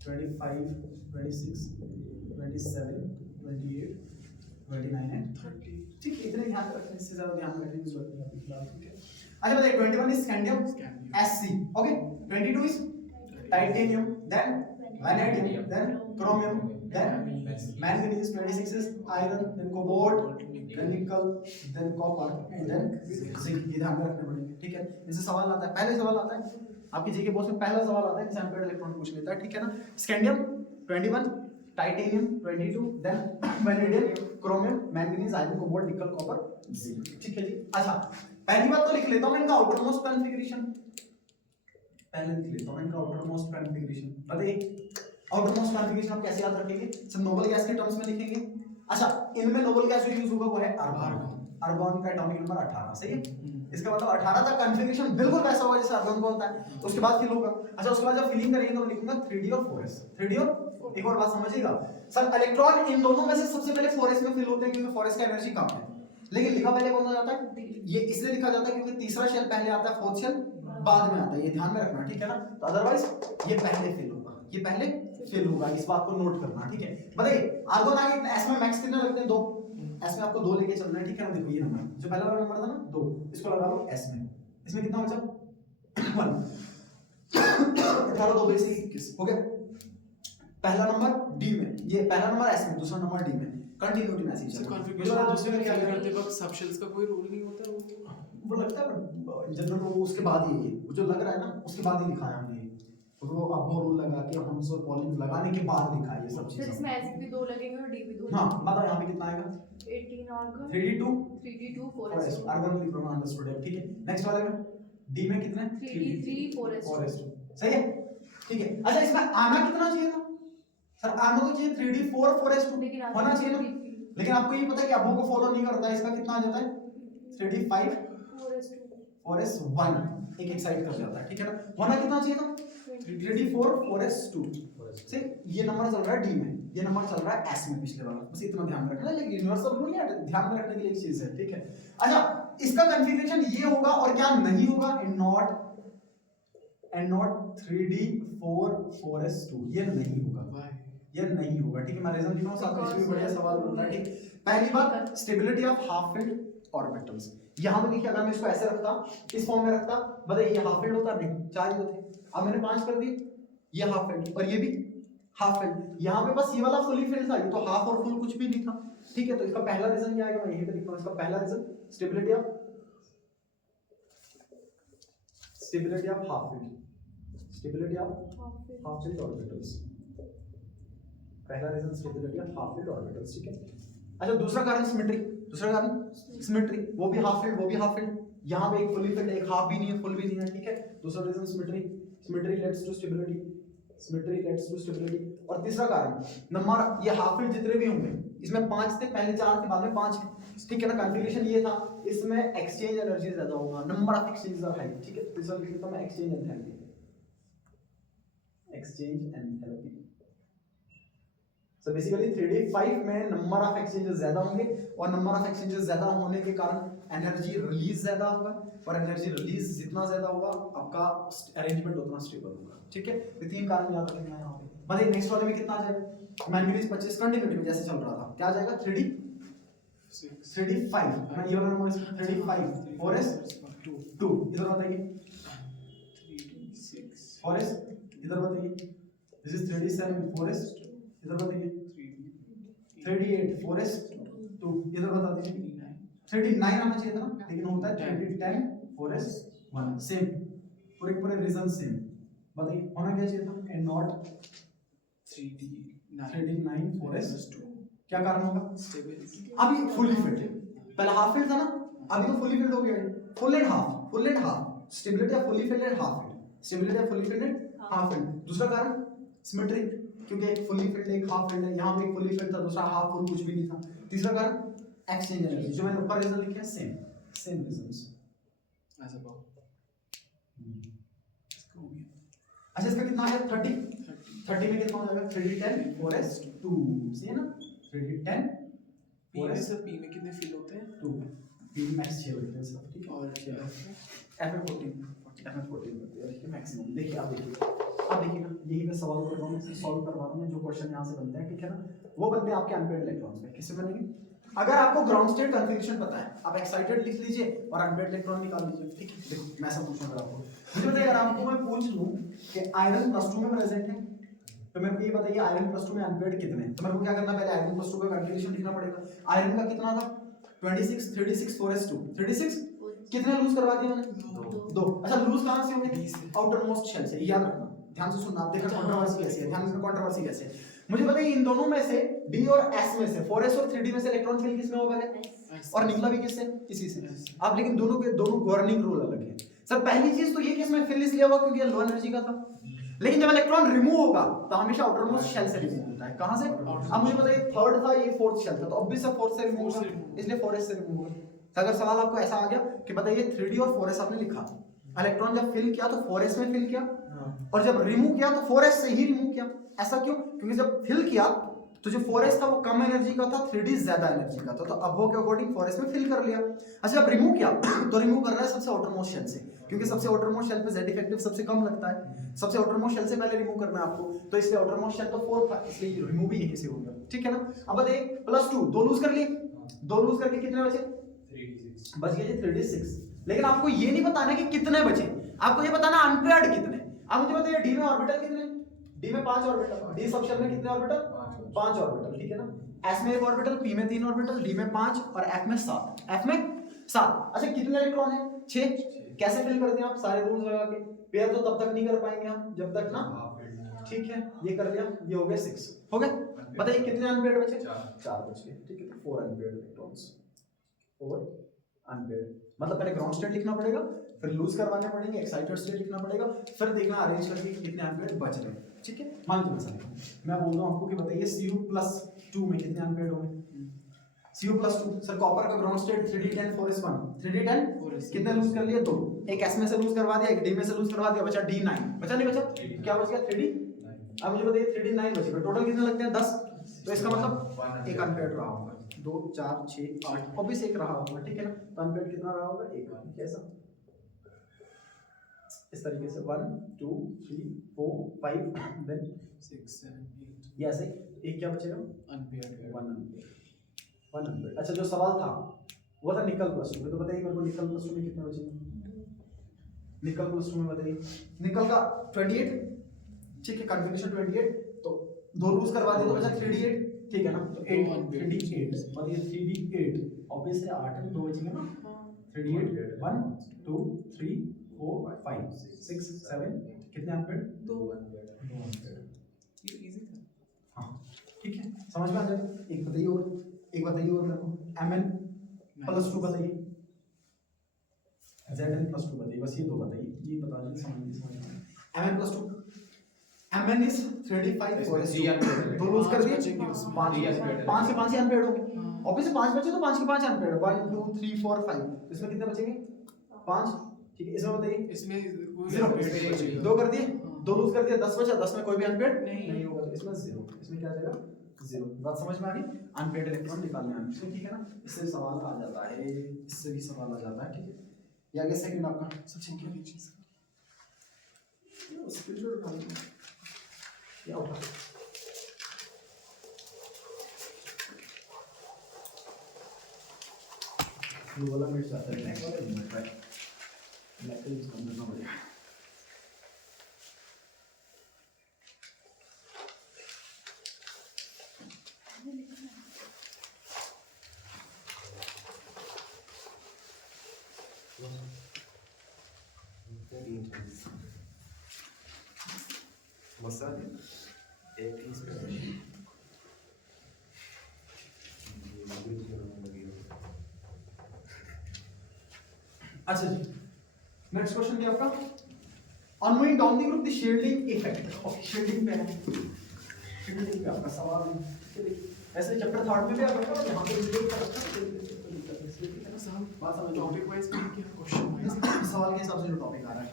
25, 26, 27, 28, 29 एंड 30, ठीक है। इतने ध्यान रखने, इससे ज्यादा ध्यान रखने की जरूरत नहीं है फिलहाल, ठीक है। अच्छा बताइए 21 is scandium Sc, okay. 22 is titanium, then vanadium, then chromium, then manganese. 26 is iron, then cobalt, then nickel, then copper and then zinc. ये ध्यान में रखने पड़ेंगे, ठीक है। इससे सवाल आता है, पहले सवाल आता है आपकी जीके बॉक्स में, पहला सवाल आता है कि अनपेयर्ड इलेक्ट्रॉन पूछ लेता है, ठीक है ना। Scandium 21, titanium 22, then vanadium, chromium, manganese, iron, cobalt, nickel, copper, zinc, ठीक है जी। अच्छा पहली बात तो लिख लेता हूं इनका आउटर मोस्ट कॉन्फ़िगरेशन, पहले लिख लेता हूं इनका आउटर मोस्ट कॉन्फ़िगरेशन। बताइए आउटर मोस्ट कॉन्फ़िगरेशन आप कैसे याद रखेंगे? सब नोबल गैस के टर्म्स में लिखेंगे। अच्छा इनमें नोबल गैस जो यूज होगा वो है आर्गन। आर्गन का एटॉमिक नंबर 18, सही है। इसका मतलब 18 तक कॉन्फ़िगरेशन बिल्कुल वैसा होगा जैसे आर्गन का होता है। उसके बाद फिल होगा। अच्छा उसके बाद जब फिलिंग करेंगे तो मैं लिखूंगा 3d और 4s। 3d और एक और बात समझिएगा सर, इलेक्ट्रॉन इन दोनों में से सबसे पहले 4s में फिल होते हैं क्योंकि 4s का एनर्जी कम है। लेकिन लिखा पहले कौन सा जाता है? ये इसलिए लिखा जाता है क्योंकि तीसरा शेल पहले आता है, फोर्थ शेल बाद में आता है। ये ध्यान में रखना, ठीक है ना। तो अदरवाइज ये पहले फिल होगा, ये पहले फिल होगा, इस बात को नोट करना, ठीक है। बताइए आर्गन आगे एस में मैक्स कितने लगते हैं? 2। एस में आपको 2 लेके चलना है, ठीक है ना। देखो ये नंबर जो पहला वाला नंबर था ना 2, इसको लगा लो एस में। इसमें कितना बचा? 1। 18 2 21 हो गया। पहला नंबर डी में, ये पहला नंबर एस में, दूसरा नंबर डी में। कंटिन्यूटी मैसेज सर कॉन्फ़िगरेशन दूसरे में क्या करते वक्त सब शेल्स का कोई रोल नहीं होता वो लगता है जनरल वो उसके बाद ही ये जो लग रहा है ना उसके बाद ही लिखा है हमने। तो वो आपको रूल लगा के हम्स और पॉलिंग लगाने के बाद लिखा है ये सब सर चीजें। इसमें एस भी 2 लगेंगे और डी भी 2। हां बताओ यहां पे कितना आएगा? 18 argon, 3d2 3d2 4s 4s2, argon लिख रहा हूं, अंडरस्टूड है, ठीक है। नेक्स्ट वाले में डी में कितने? 3d3 4s2, सही है, ठीक है। अच्छा इसमें आना कितना चाहिए था सर? आना तो चाहिए 3d4 4s2 होना चाहिए ना। लेकिन आपको ये पता है कि अबो को फॉलो नहीं करता है। इसका कितना आ जाता है? 3d5 4s1 एक साइड कर जाता है, ठीक है ना। होना कितना चाहिए था? 3d4 4s2 से ये नंबर चल रहा है डी में, ये नंबर चल रहा है एस में पिछले वाला। बस इतना ध्यान रखना है, लेकिन यूनिवर्सल रूल नहीं है, ध्यान में रखने के लिए एक चीज है, ठीक है। अच्छा इसका कॉन्फ़िगरेशन ये होगा और क्या नहीं होगा? एंड नॉट 3d4 4s2 ये नहीं होगा, ये नहीं होगा, ठीक है। मैं रीजन लिखूंगा साथ में, इसमें बढ़िया सवाल बनता है, ठीक। पहली बात stability of half filled orbitals. यहां पे देखिए अगर मैं इसको ऐसे रखता, इस फॉर्म में रखता, बताइए ये हाफ फील्ड होता नहीं, 4 ही होते। अब मैंने 5 कर दिए, ये हाफ फील्ड और ये भी हाफ फील्ड। यहां पे बस ये वाला फुली फील्ड था, ये तो हाफ और फुल कुछ भी नहीं था, ठीक है। तो इसका पहला रीजन क्या आएगा? मैं यहीं पे लिखता हूं। इसका पहला reason stability of half filled, stability of half filled orbitals. पहला reason stability of half filled orbitals, ठीक है। अच्छा दूसरा कारण सिमेट्री, दूसरा कारण सिमेट्री, वो भी हाफ फील्ड, वो भी हाफ फील्ड। यहां पे एक फुली फील्ड, एक हाफ भी नहीं है, फुल भी नहीं है, ठीक है। दूसरा reason symmetry, symmetry leads to stability, symmetry leads to stability. और तीसरा कारण नंबर, ये हाफ फील्ड जितने भी होंगे इसमें 5 थे, पहले 4 थे, बाद में 5 है, ठीक है ना। कॉन्फ़िगरेशन ये था, इसमें एक्सचेंज एनर्जी ज्यादा होगा, number of exchanges are high, ठीक है। तीसरा लिख लेता हूं मैं exchange enthalpy, exchange enthalpy. So basically 3d5 में नंबर ऑफ एक्सचेंजेस ज्यादा होंगे और नंबर ऑफ एक्सचेंजेस ज्यादा होने के कारण एनर्जी रिलीज ज्यादा होगा और एनर्जी रिलीज जितना ज्यादा होगा आपका अरेंजमेंट उतना स्टेबल होगा, ठीक है। ये 3 कारण याद रखना है यहां पे। बताइए नेक्स्ट वाले में कितना आ जाएगा? मैंगनीज 25 कंटिन्यूटी में जैसे चल रहा था, क्या आ जाएगा? 3d5 मैं ये वाला नंबर 3d5 4s2 इधर बताइए 4s इधर बताइए, दिस इज 3d7 4s इधर बताइए 3d8 4s2 इधर बता दीजिए 3d9 आना चाहिए था ना, लेकिन होता है 3d10 4s1 सेम, पूरे रीजन सेम। बताइए होना क्या चाहिए था? एंड नॉट 3d9 4s2 क्या कारण होगा? स्टेबिलिटी। अभी फुली फिल्ड है, पहले हाफ फिल्ड था ना, अभी तो फुली फिल्ड हो गया है। Full and half stability of fully filled and half filled, stability of fully filled and half filled. दूसरा कारण सिमेट्री, क्योंकि एक फुली फिल्ड एक हाफ फिल्ड है, यहाँ पे एक फुली फिल्ड था दूसरा हाफ फुल कुछ भी नहीं था। तीसरा कारण एक्सचेंज एनर्जी, जो मैंने ऊपर रीजन लिखे हैं सेम रीजंस। ऐसा पाओ इसका हो गया अच्छा इसका कितना आया 30 में कितना हो जाएगा 3d10 4s2 सही है ना 3d10 पी में से पी में कितने फिल होते हैं 2 पी मैक्स 6 होते हैं सब ठीक है। और एफ में 14 होती है देखिए मैक्सिमम। देखिए आप देखिए ना यही मैं सवाल कर रहा हूँ, इसे सॉल्व करवा रहा हूँ, जो क्वेश्चन यहाँ से बनते हैं ठीक है ना वो बनते हैं आपके अनपेयर्ड इलेक्ट्रॉन्स में। किससे बनेंगे? अगर आपको ग्राउंड स्टेट कन्फिग्रेशन पता है आप एक्साइटेड लिख लीजिए और अनपेयर्ड इलेक्ट्रॉन निकाल लीजिए ठीक है। देखो मैं ऐसा पूछूंगा आपको, मुझे बताइए अगर आपको मैं पूछ लूं कि आयरन +2 में प्रेजेंट है तो मेरे को ये बताइए आयरन +2 में अनपेयर्ड कितने हैं, तो मेरे को क्या करना पहले आयरन +2 का कन्फिग्रेशन लिखना पड़ेगा। आयरन का कितना था 26 36 4s2 36 कितने लूज करवा दिए मैंने 2। अच्छा लूज कहां से होंगे आउटर मोस्ट शेल से, याद रखना ध्यान से सुनना। आप देखना कंट्रोवर्सी कैसी है, ध्यान से कंट्रोवर्सी कैसे है। मुझे बताइए इन दोनों में से D और S में से 4s और 3d में से इलेक्ट्रॉन फिल किसमें होगा और निकला भी किससे इसी से। आप लेकिन दोनों के दोनों गवर्निंग रूल अलग है। सर पहली चीज तो ये कि इसमें फिल इसलिए होगा क्योंकि ये लो एनर्जी का था, लेकिन जब इलेक्ट्रॉन रिमूव होगा तो हमेशा आउटर मोस्ट शेल से रिमूव होता है। कहां से? अब मुझे बताइए थर्ड था ये फोर्थ शेल था तो ऑब्वियस है फोर्थ से रिमूव होगा, इसलिए 4s से रिमूव होगा। तो अगर सवाल आपको ऐसा आ गया कि बताइए 3d और 4s आपने लिखा, इलेक्ट्रॉन जब फिल किया तो 4s में फिल किया और जब रिमूव किया तो 4s से ही रिमूव किया। ऐसा क्यों? क्योंकि जब फिल किया तो जो 4s था वो कम एनर्जी का था, 3d ज्यादा एनर्जी का था, तो अब वो के अकॉर्डिंग 4s में फिल कर लिया। अच्छा जब रिमूव किया तो रिमूव कर रहा है सबसे आउटर मोस्ट शेल से, क्योंकि सबसे आउटर मोस्ट शेल पे z इफेक्टिव सबसे कम लगता है, सबसे आउटर मोस्ट शेल से पहले रिमूव करना है आपको, तो इसलिए आउटर मोस्ट शेल तो 4 था इसलिए रिमूव भी यहीं से हो गया ठीक है ना। अब बताइए +2 दो लूज कर लिए, दो लूज करके कितने बचे 3d6 बच गए जी 3d6। लेकिन आपको ये नहीं बताना कि कितने बचे, आपको ये बताना अनपेयर्ड कितने। अब मुझे बताइए d में ऑर्बिटल कितने, d में 5 ऑर्बिटल, d सब शेल में कितने ऑर्बिटल 5 ऑर्बिटल ठीक है ना। s में 1 ऑर्बिटल, p में 3 ऑर्बिटल, d में 5 और f में 7, f में 7। अच्छा कितने इलेक्ट्रॉन है 6। कैसे फिल करते हैं आप सारे रूल्स लगा के, पेयर तो तब तक नहीं कर पाएंगे हम जब तक ना ठीक है। ये कर लिया, ये हो गए 6 हो गए। बताइए कितने अनपेयर्ड बचे 4 बच गए ठीक है। तो 4 अनपेयर्ड इलेक्ट्रॉन्स ओवर अनपेयर्ड, मतलब पहले ग्राउंड स्टेट लिखना पड़ेगा, फिर लूज करवाने पड़ेंगे, एक्साइटेड स्टेट लिखना पड़ेगा, फिर देखना अरेंज करके कितने अनपेयर्ड बच रहे हैं ठीक है। मान लीजिए मैं बोल रहा हूं आपको कि बताइए Cu+2 में कितने अनपेयर्ड होंगे। Cu+2 सर कॉपर का ground state 3d10 4s1 3d10 कितने लूज कर लिए 2, एक s में से लूज करवा दिया, एक d में से लूज करवा दिया, बचा d9, बचा नहीं बचा क्या बच गया 3d। अब मुझे बताइए 3d9 बचेगा, टोटल कितने लगते हैं 10, तो इसका मतलब एक अनपेयर्ड रहा होगा 2 4 6 8 ऑब्वियस एक रहा होगा ठीक है ना। तो अनपेयर्ड कितना रहा होगा एक, कैसा इस तरीके से 1 2 3 4 5 देन 6 7 8 ये ऐसे एक क्या बचेगा अनपेयर्ड 1 अनपेयर्ड। अच्छा जो सवाल था वो था निकल +2 में, तो बताइए मेरे को निकल +2 में कितने बचेंगे। निकल +2 में बताइए निकल का 28 ठीक है, कन्फिग्रेशन 28 तो दो लूज करवा दिए तो बचा 3d8 ठीक है ना। तो 8 3d8 बताइए 3d8 ऑब्वियस है 8 में 2 बचेंगे ना 3d8 1 2 3 4 5 6 7 कितने अनपेयर्ड 2 अनपेयर्ड। ये इजी था हाँ ठीक है समझ में आ जाएगा। एक बताइए और मेरे को Mn+2 बताइए, Zn+2 बताइए, बस ये दो बताइए, ये बता दीजिए समझ Mn+2 Mn इज 35 4s2 दो लूज कर दिए 5 से 5 ही अनपेयर्ड हो गए, ऑब्वियसली 5 बचे तो 5 के 5 अनपेयर्ड 1 2 3 4 5 इसमें कितने बचेंगे 5 ठीक है। इसमें बताइए इसमें जीरो दो कर दिए, दो लूज कर दिया 10 बचा, 10 में कोई भी अनपेयर्ड नहीं होगा, तो इसमें 0, इसमें क्या आ जाएगा 0। बात समझ में आ गई। अनपेयर्ड इलेक्ट्रॉन निकालने आने ठीक है ना। इससे सवाल आ जाता है, इससे भी सवाल आ जाता है ठीक है। ये आगे सेकंड आपका सबसे क्या चीज स्क्रीनशॉट उठा लो, ये उठा ब्लू वाला मिट जाता है, ब्लैक वाला नहीं मिट रहा है, ब्लैक का यूज करना पड़ेगा। अच्छा जी नेक्स्ट क्वेश्चन क्या आपका On moving down the group, the shielding effect. Okay, shielding पे है. shielding पे आपका सवाल है. ऐसे चैप्टर थर्ड में भी आप रखा और यहाँ पे shielding का रखा बात समझ लो. टॉपिक वाइज भी क्या क्वेश्चन वाइज सवाल के हिसाब से जो टॉपिक आ रहा है,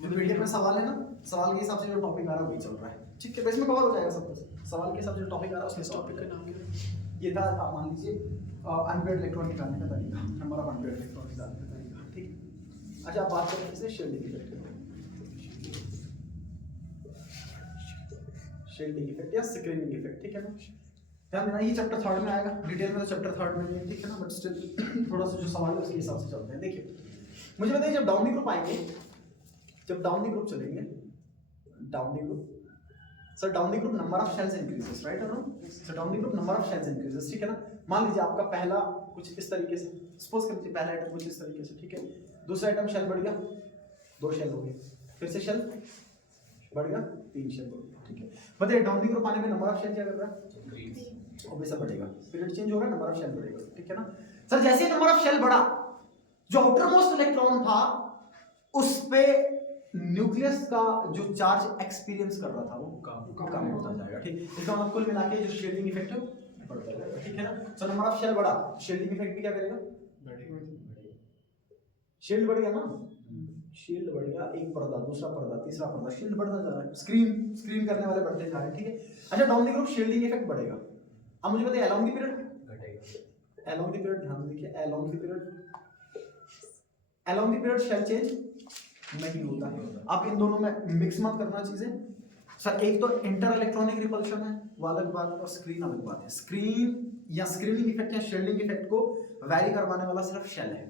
जो पीडीएफ में सवाल है ना, सवाल के हिसाब से जो टॉपिक आ रहा है वही चल रहा है. ठीक है, तो इसमें कवर हो जाएगा सब कुछ. सवाल के हिसाब से जो टॉपिक आ रहा है उसके इस टॉपिक का नाम क्या है? ये था, आप मान लीजिए अनपेयर्ड इलेक्ट्रॉन निकालने का तरीका, नंबर ऑफ अनपेयर्ड इलेक्ट्रॉन निकालने का तरीका. ठीक है. अच्छा, आप बात करें इससे शील्डिंग इफेक्ट. शील्डिंग इफेक्ट या स्क्रीनिंग इफेक्ट. ठीक है ना, ध्यान देना, ये चैप्टर थर्ड में आएगा. डिटेल में तो चैप्टर थर्ड में नहीं है. ठीक है ना, बट स्टिल थोड़ा सा जो सवाल है उसके हिसाब से चलते हैं. देखिए, मुझे बताइए, जब डाउन द ग्रुप आएंगे, जब डाउन द ग्रुप चलेंगे, down the group, sir down the group number of shells increases, right or no? Sir down the group number of shells increases. ठीक है ना, मान लीजिए आपका पहला कुछ इस तरीके से, सपोज कर लीजिए पहला आइटम कुछ इस तरीके से. ठीक है, दूसरा आइटम शेल बढ़ गया, 2 शेल हो गए, फिर से शेल बढ़ गया, 3 शेल हो गए. ठीक है, बताइए डाउन द ग्रुप आने में नंबर ऑफ शेल क्या कर रहा है? ऑब्वियसली बढ़ेगा. पीरियड चेंज होगा, नंबर ऑफ शेल बढ़ेगा. ठीक है ना सर, जैसे ही नंबर ऑफ शेल बढ़ा, जो आउटर मोस्ट इलेक्ट्रॉन था उस पे न्यूक्लियस का जो चार्ज एक्सपीरियंस कर रहा था वो कम होता जाएगा. ठीक, इसका मतलब कुल मिला के जो शील्डिंग इफेक्ट है बढ़ता जाएगा. ठीक है ना, सो नंबर ऑफ शेल बढ़ा, शील्डिंग इफेक्ट भी क्या करेगा? शील्ड बढ़ गया ना, शील्ड बढ़ गया, एक पर्दा, दूसरा पर्दा, तीसरा पर्दा, शील्ड बढ़ता जा रहा है. स्क्रीन करने वाले बढ़ते जा रहे हैं. ठीक है, अच्छा, down the group shielding effect बढ़ेगा. अब मुझे बताइए अलोंग द पीरियड घटेगा. अलोंग द पीरियड ध्यान से देखिए, along the period shall change नहीं होता है. आप इन दोनों में मिक्स मत करना चीजें. सर एक तो इंटर इलेक्ट्रॉनिक रिपल्शन है, वो अलग बात है, और स्क्रीन अलग बात है. स्क्रीन या स्क्रीनिंग इफेक्ट या शील्डिंग इफेक्ट को वैरी करवाने वाला सिर्फ शेल है.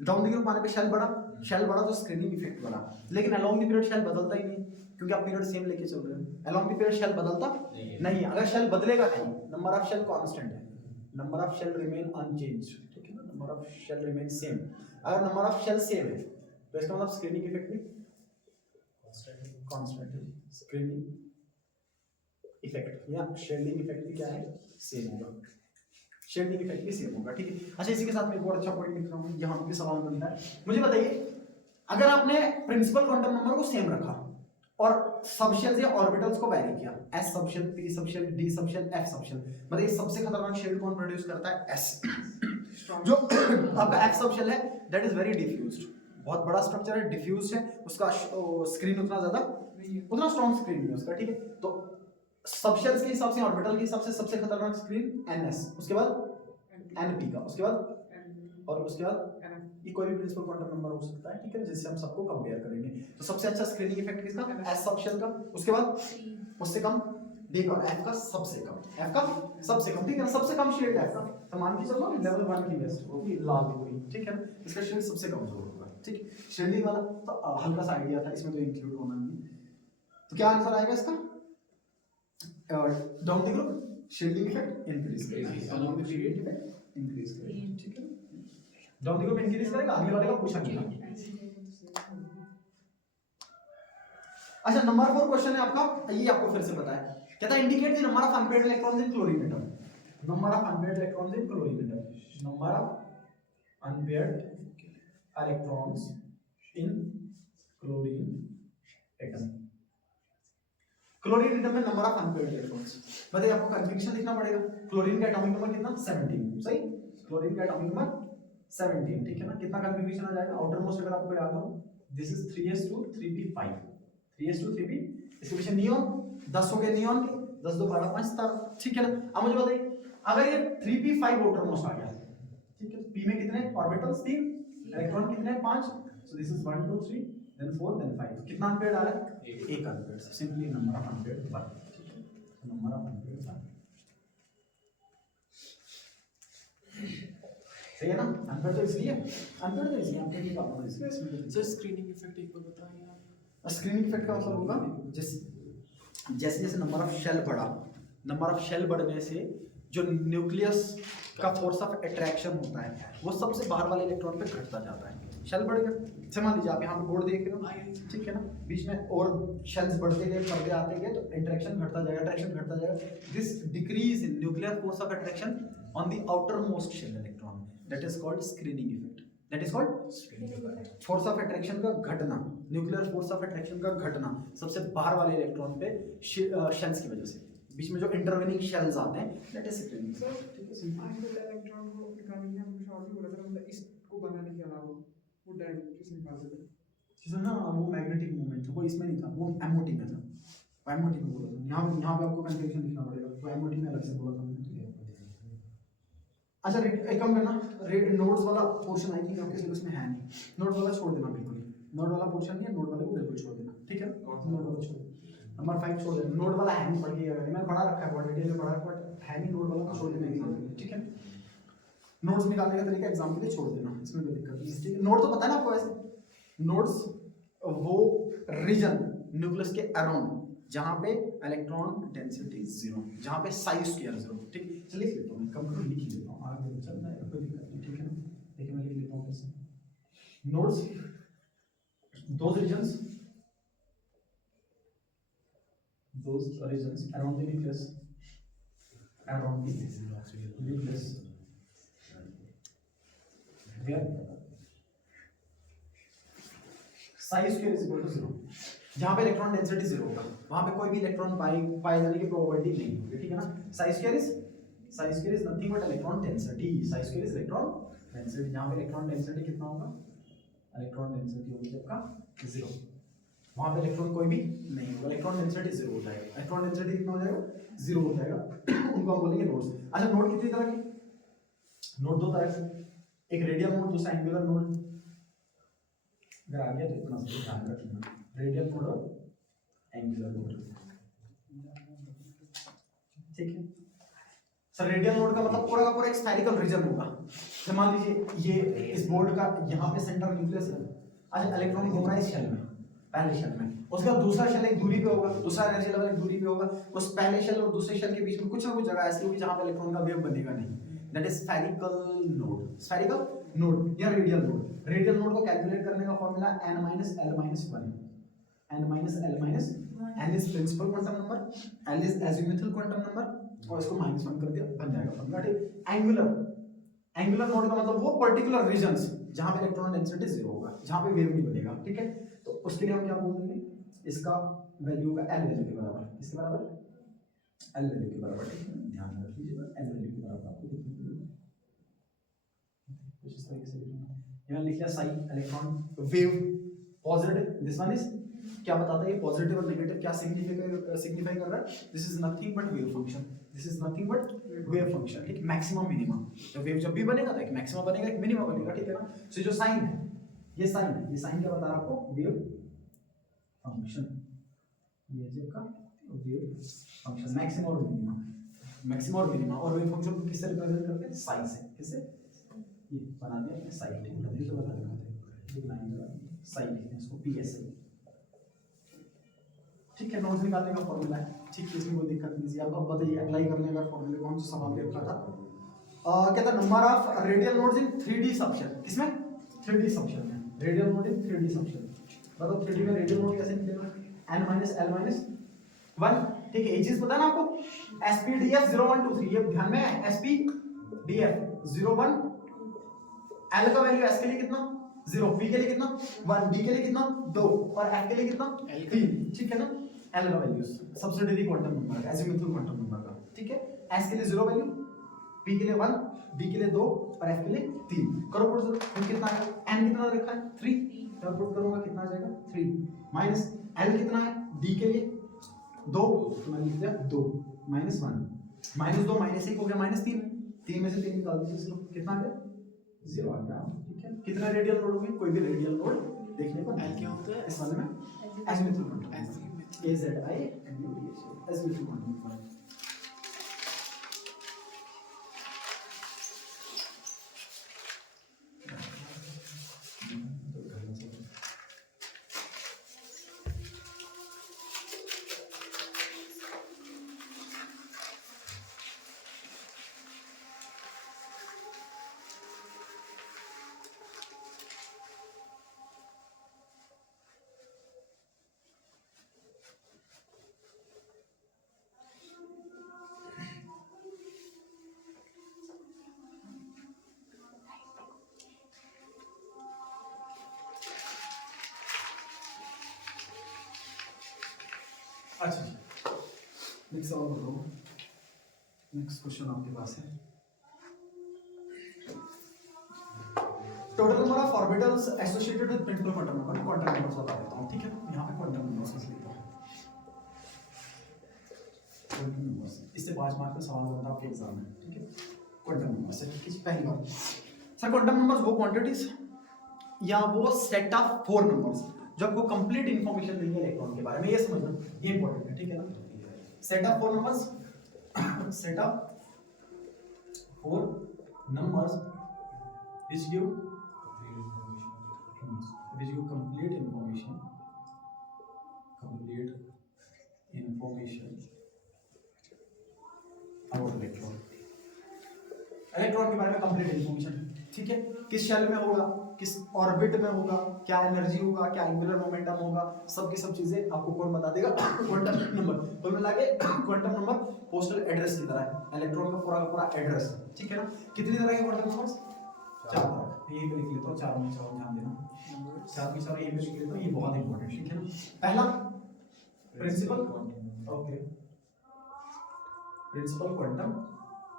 डाउन द ग्रुप आने पे शेल बढ़ा तो स्क्रीनिंग इफेक्ट बढ़ा. लेकिन अलोंग द पीरियड शेल बदलता ही नहीं, क्योंकि आप पीरियड सेम लेके चल रहे हो. अलोंग द पीरियड शेल बदलता नहीं है. अगर शेल बदलेगा नहीं, नंबर ऑफ शेल कांस्टेंट है, number of shell remain unchanged. ठीक है ना, number of shell remain same. अगर नंबर ऑफ शेल सेम है तो इसका मतलब स्क्रीनिंग इफेक्ट भी कांस्टेंट है. स्क्रीनिंग इफेक्ट या शील्डिंग इफेक्ट भी क्या है? सेम होगा. शील्डिंग इफेक्ट भी सेम होगा. ठीक है, अच्छा, इसी के साथ में एक और अच्छा पॉइंट लिख रहा हूं, यहां पे सवाल बनता है. मुझे बताइए, अगर आपने प्रिंसिपल क्वांटम नंबर को सेम रखा और सबशेल्स या ऑर्बिटल्स को वैरी किया, s subshell, p subshell, d subshell, f subshell, मतलब ये सबसे खतरनाक शील्ड कौन प्रोड्यूस करता है? s. जो आपका f सबशेल है, दैट इज वेरी डिफ्यूज्ड, बहुत बड़ा स्ट्रक्चर है, डिफ्यूज्ड है, उसका स्क्रीन उतना ज्यादा उतना स्ट्रॉन्ग स्क्रीन नहीं है उसका. ठीक है, तो सबशेल्स के हिसाब से, ऑर्बिटल के हिसाब से सबसे खतरनाक स्क्रीन ns, उसके बाद np का, उसके बाद और उसके बाद ये कोई भी प्रिंसिपल क्वांटम नंबर हो सकता है. ठीक है, जिससे हम सबको कंपेयर करेंगे. तो सबसे अच्छा स्क्रीनिंग इफेक्ट किसका? s सबशेल का, उसके बाद उससे कम d का, f का सबसे कम, f का सबसे कम. ठीक है, सबसे कम शील्ड है f का. तो मान के चलो लेवल 1 की बेस्ट होगी, लाल पूरी. ठीक है, इसका शील्ड सबसे कमजोर होगा. ठीक, शील्डिंग वाला तो हल्का सा आइडिया था, इसमें तो इंक्लूड होना नहीं. तो क्या आंसर आएगा इसका? Down the group shielding effect increase करेगा, along the period effect increase करेगा. ठीक है, डाउन द ग्रुप इंक्रीज करेगा, अगले वाले का पूछा नहीं. अच्छा, नंबर 4 क्वेश्चन है आपका, ये आपको फिर से पता है. कहता है indicate the number of unpaired electrons in chlorine atom. Number of unpaired electrons in chlorine atom. Number of unpaired electrons in chlorine atom. Chlorine atom में नंबर ऑफ अनपेयर्ड इलेक्ट्रॉन्स. बताइए, आपको कन्फिग्रेशन लिखना पड़ेगा. क्लोरीन का एटॉमिक नंबर कितना? 17. सही, क्लोरीन का एटॉमिक नंबर 17. ठीक है ना, कितना कन्फिग्रेशन आ जाएगा? आउटर मोस्ट अगर आपको याद हो, this is 3s2 3p5, 3s2 3p. इसके पीछे नियॉन 10 हो गए, नियॉन के 10 2 12 5 17. ठीक है ना, अब मुझे बताइए, अगर ये 3p5 आउटर मोस्ट आ गया, ठीक है, p में कितने ऑर्बिटल्स? 3. इलेक्ट्रॉन कितने? 5. So this is 1 2 3 then 4 then 5. कितना अनपेयर्ड आ रहा है? एक unpaired. Simply number of unpaired 1. ठीक है, नंबर ऑफ अनपेयर्ड 1. सही है ना? अनपेयर्ड तो इसलिए अनपेयर्ड की बात है इसलिए. सर स्क्रीनिंग इफेक्ट एक बार बताइए आप. स्क्रीनिंग इफेक्ट का मतलब होगा जैसे जैसे नंबर ऑफ शेल बढ़ा, नंबर ऑफ शेल बढ़ने से जो न्यूक्लियस का फोर्स ऑफ अट्रैक्शन होता है वो सबसे बाहर वाले इलेक्ट्रॉन पे घटता जाता है. शेल बढ़ गया, जैसे मान लीजिए आप यहाँ पे बोर्ड देख रहे हो, ठीक है ना, बीच में और शेल्स बढ़ते गए, पर्दे आते गए, तो इंटरेक्शन घटता जाएगा, अट्रैक्शन घटता जाएगा. This decrease in nuclear force of attraction on the outermost shell electron, that is called screening effect. That is called force of attraction का घटना, न्यूक्लियर फोर्स ऑफ अट्रैक्शन का घटना सबसे बाहर वाले इलेक्ट्रॉन पे शेल्स की वजह से, बीच में जो इंटरवेनिंग शेल्स आते हैं दैट इज स्क्रीनिंग। सर ठीक है, सिंपल इलेक्ट्रॉन को निकालने के लिए कुछ और भी बोला था, मतलब इसको बनाने के अलावा वो डायरेक्ट किस निकालते थे? चीज़ ना वो मैग्नेटिक मूवमेंट था, वो इसमें नहीं था, वो एमओटी में था, वो एमओटी में बोला था। यहाँ पे आपको कंफ्यूजन लिखना पड़ेगा, वो एमओटी में अलग से बोला था मैंने। अच्छा एक काम करना, नोट्स वाला पोर्शन आई थिंक आपके सिलेबस में है नहीं, नोट्स वाला छोड़ देना बिल्कुल ही, नोट वाला पोर्शन नहीं है, नोट वाले को बिल्कुल छोड़ देना, ठीक है? नोट वाला छोड़ देना, नंबर 5 छोड़ देना, नोट वाला है नहीं, पढ़ के मैंने पढ़ा रखा है, बहुत डिटेल में पढ़ा रखा है, बट है नहीं, नोट वाला तो छोड़ देना एग्जाम के लिए, ठीक है? नोट्स निकालने का तरीका एग्जाम के लिए छोड़ देना, इसमें कोई दिक्कत नहीं, ठीक है? नोट तो पता है ना आपको ऐसे, नोट्स वो रीजन न्यूक्लियस के अराउंड जहां पे इलेक्ट्रॉन डेंसिटी 0, जहां पे साइज स्क्वायर 0, ठीक? चलिए लिख लेता हूं, कंप्यूटर लिख ही लेता हूं, आगे चलना है, कोई दिक्कत नहीं, ठीक है ना? देखिए मैं लिख लेता हूं कैसे। Notes those regions around the nucleus where psi square is equal to 0, जहां पे इलेक्ट्रॉन डेंसिटी 0 होगा वहां पे कोई भी इलेक्ट्रॉन पाए जाने की प्रोबेबिलिटी नहीं होगी, ठीक है ना? Size square is nothing but electron density, size square is electron density, जहां पे इलेक्ट्रॉन डेंसिटी कितना होगा, इलेक्ट्रॉन डेंसिटी होगी आपका 0, वहां पे इलेक्ट्रॉन कोई भी नहीं होगा, इलेक्ट्रॉन डेंसिटी 0 हो जाएगा, इलेक्ट्रॉन डेंसिटी कितना हो जाएगा, 0 हो जाएगा। उनको हम बोलेंगे नोड्स। अच्छा नोड कितनी तरह के, नोड दो तरह के, एक रेडियल नोड, दूसरा एंगुलर नोड। अगर आ गया तो इतना सा ध्यान रखना, रेडियल नोड और एंगुलर नोड, ठीक है? सर रेडियल नोड का मतलब पूरा का पूरा एक स्फेरिकल रीजन होगा, जैसे मान लीजिए ये इस बोर्ड का यहाँ पे सेंटर न्यूक्लियस है, अच्छा इलेक्ट्रॉन घूम रहा है इस शेल में, पहले शेल में, उसके बाद दूसरा शेल एक दूरी पे होगा, दूसरा एनर्जी लेवल एक दूरी पे होगा, उस पहले शेल और दूसरे शेल के बीच में कुछ ना कुछ जगह ऐसी होगी जहाँ पे इलेक्ट्रॉन का वेव बनेगा नहीं, that is spherical node, spherical node या रेडियल नोड। रेडियल नोड को कैलकुलेट करने का formula n - l - 1, n - l - n is principal quantum number, l is azimuthal quantum number, और इसको -1 कर दिया, बन जाएगा फॉर्मूला, ठीक? एंगुलर नोड का मतलब वो पर्टिकुलर रीजंस जहां पे इलेक्ट्रॉन डेंसिटी 0 होगा, जहां पे वेव नहीं बनेगा, ठीक है? तो उसके लिए हम क्या बोल देंगे, इसका वैल्यू का l वैल्यू के बराबर, किसके बराबर, l वैल्यू के बराबर, ठीक है? ध्यान रख लीजिएगा, l वैल्यू के बराबर आपको लिखना है, कुछ इस तरीके से लिखना है। यहाँ लिख लिया sign electron wave positive, this one is क्या बताता है, ये पॉजिटिव और नेगेटिव क्या सिग्निफाई कर रहा है, this is nothing but wave function, this is nothing but wave function, ठीक? मैक्सिमम मिनिमम, तो वेव जब भी बनेगा तो एक मैक्सिमम बनेगा एक मिनिमम बनेगा, ठीक है ना? सो जो साइन है, ये साइन है, ये साइन क्या बता रहा है आपको, वेव फंक्शन, ये जो का वेव फंक्शन मैक्सिमम और मिनिमम, और वेव फंक्शन को किससे रिप्रेजेंट करते हैं, साइन से, किससे, ये बना दिया अपने साइन, ठीक है? ये तो बता देना साइन लिखते हैं इसको, psi, ठीक है? नोट्स निकालने का फॉर्मूला है, ठीक है? इसमें कोई दिक्कत नहीं है, अब बताइए अप्लाई करने का फॉर्मूले कौन सा सवाल लिखा था, कहता number of radial nodes in 3D subshell, किसमें 3D सबशेल में, radial node in 3D subshell, बताओ 3D में रेडियल नोड कैसे निकलेगा, n - l - 1, ठीक है? ये चीज पता है ना आपको, SPDF 0 1 2 3, ये ध्यान में है, SPDF 0 1, l का वैल्यू s के लिए कितना 0, p के लिए कितना 1, d के लिए कितना 2 और f के लिए कितना 3, ठीक है ना? l का वैल्यू सब्सिडियरी क्वांटम नंबर का, एजिमुथल क्वांटम नंबर का, ठीक है? s के लिए 0 वैल्यू, p के लिए 1, d के लिए 2 और f के लिए 3, करो पुट, फिर कितना आएगा, n कितना रखा है 3, तो पुट करूंगा कितना आ जाएगा 3, माइनस l कितना है d के लिए 2, तो मैंने लिख दिया 2 -1, -2 -1 हो गया -3, 3 में से 3 निकाल दीजिए, सिर्फ कितना आ गया 0 आ गया, ठीक है? कितना रेडियल नोड होंगे, कोई भी रेडियल नोड देखने को L क्या होता है? इस वाले में azimuthal quantum, AZI azimuthal quantum number. अच्छा नेक्स्ट सवाल बताओ, नेक्स्ट क्वेश्चन आपके पास है। Total number of orbitals associated with principal quantum number, quantum numbers बता देता हूं, ठीक है। यहां पे क्वांटम नंबर्स लिखता हूं, क्वांटम नंबर्स, इससे 5 मार्क का सवाल बनता है आपके एग्जाम में, ठीक है। क्वांटम नंबर्स है पहली बात सर, क्वांटम नंबर्स वो क्वांटिटीज या वो सेट ऑफ 4 नंबर्स जो आपको कंप्लीट इंफॉर्मेशन देंगे इलेक्ट्रॉन के बारे में, ये समझना, ये इंपॉर्टेंट है, ठीक है ना। Set of 4 numbers, set of 4 numbers which give complete information about electron, electron के बारे में कंप्लीट इंफॉर्मेशन, ठीक है। किस शेल में होगा, किस ऑर्बिट में होगा, क्या एनर्जी होगा, क्या एंगुलर मोमेंटम होगा, सब की सब चीजें आपको कौन बता देगा, क्वांटम नंबर। तो मिला के क्वांटम नंबर पोस्टल एड्रेस की तरह है, इलेक्ट्रॉन का पूरा एड्रेस, ठीक है ना। कितनी तरह के क्वांटम नंबर्स, 4 तरह, यही पे लिख लेता हूं, 4 में 4 ध्यान देना, 4 में 4 यही पे लिख लेता हूं, ये बहुत इंपॉर्टेंट, ठीक है ना। पहला principal, okay, principal quantum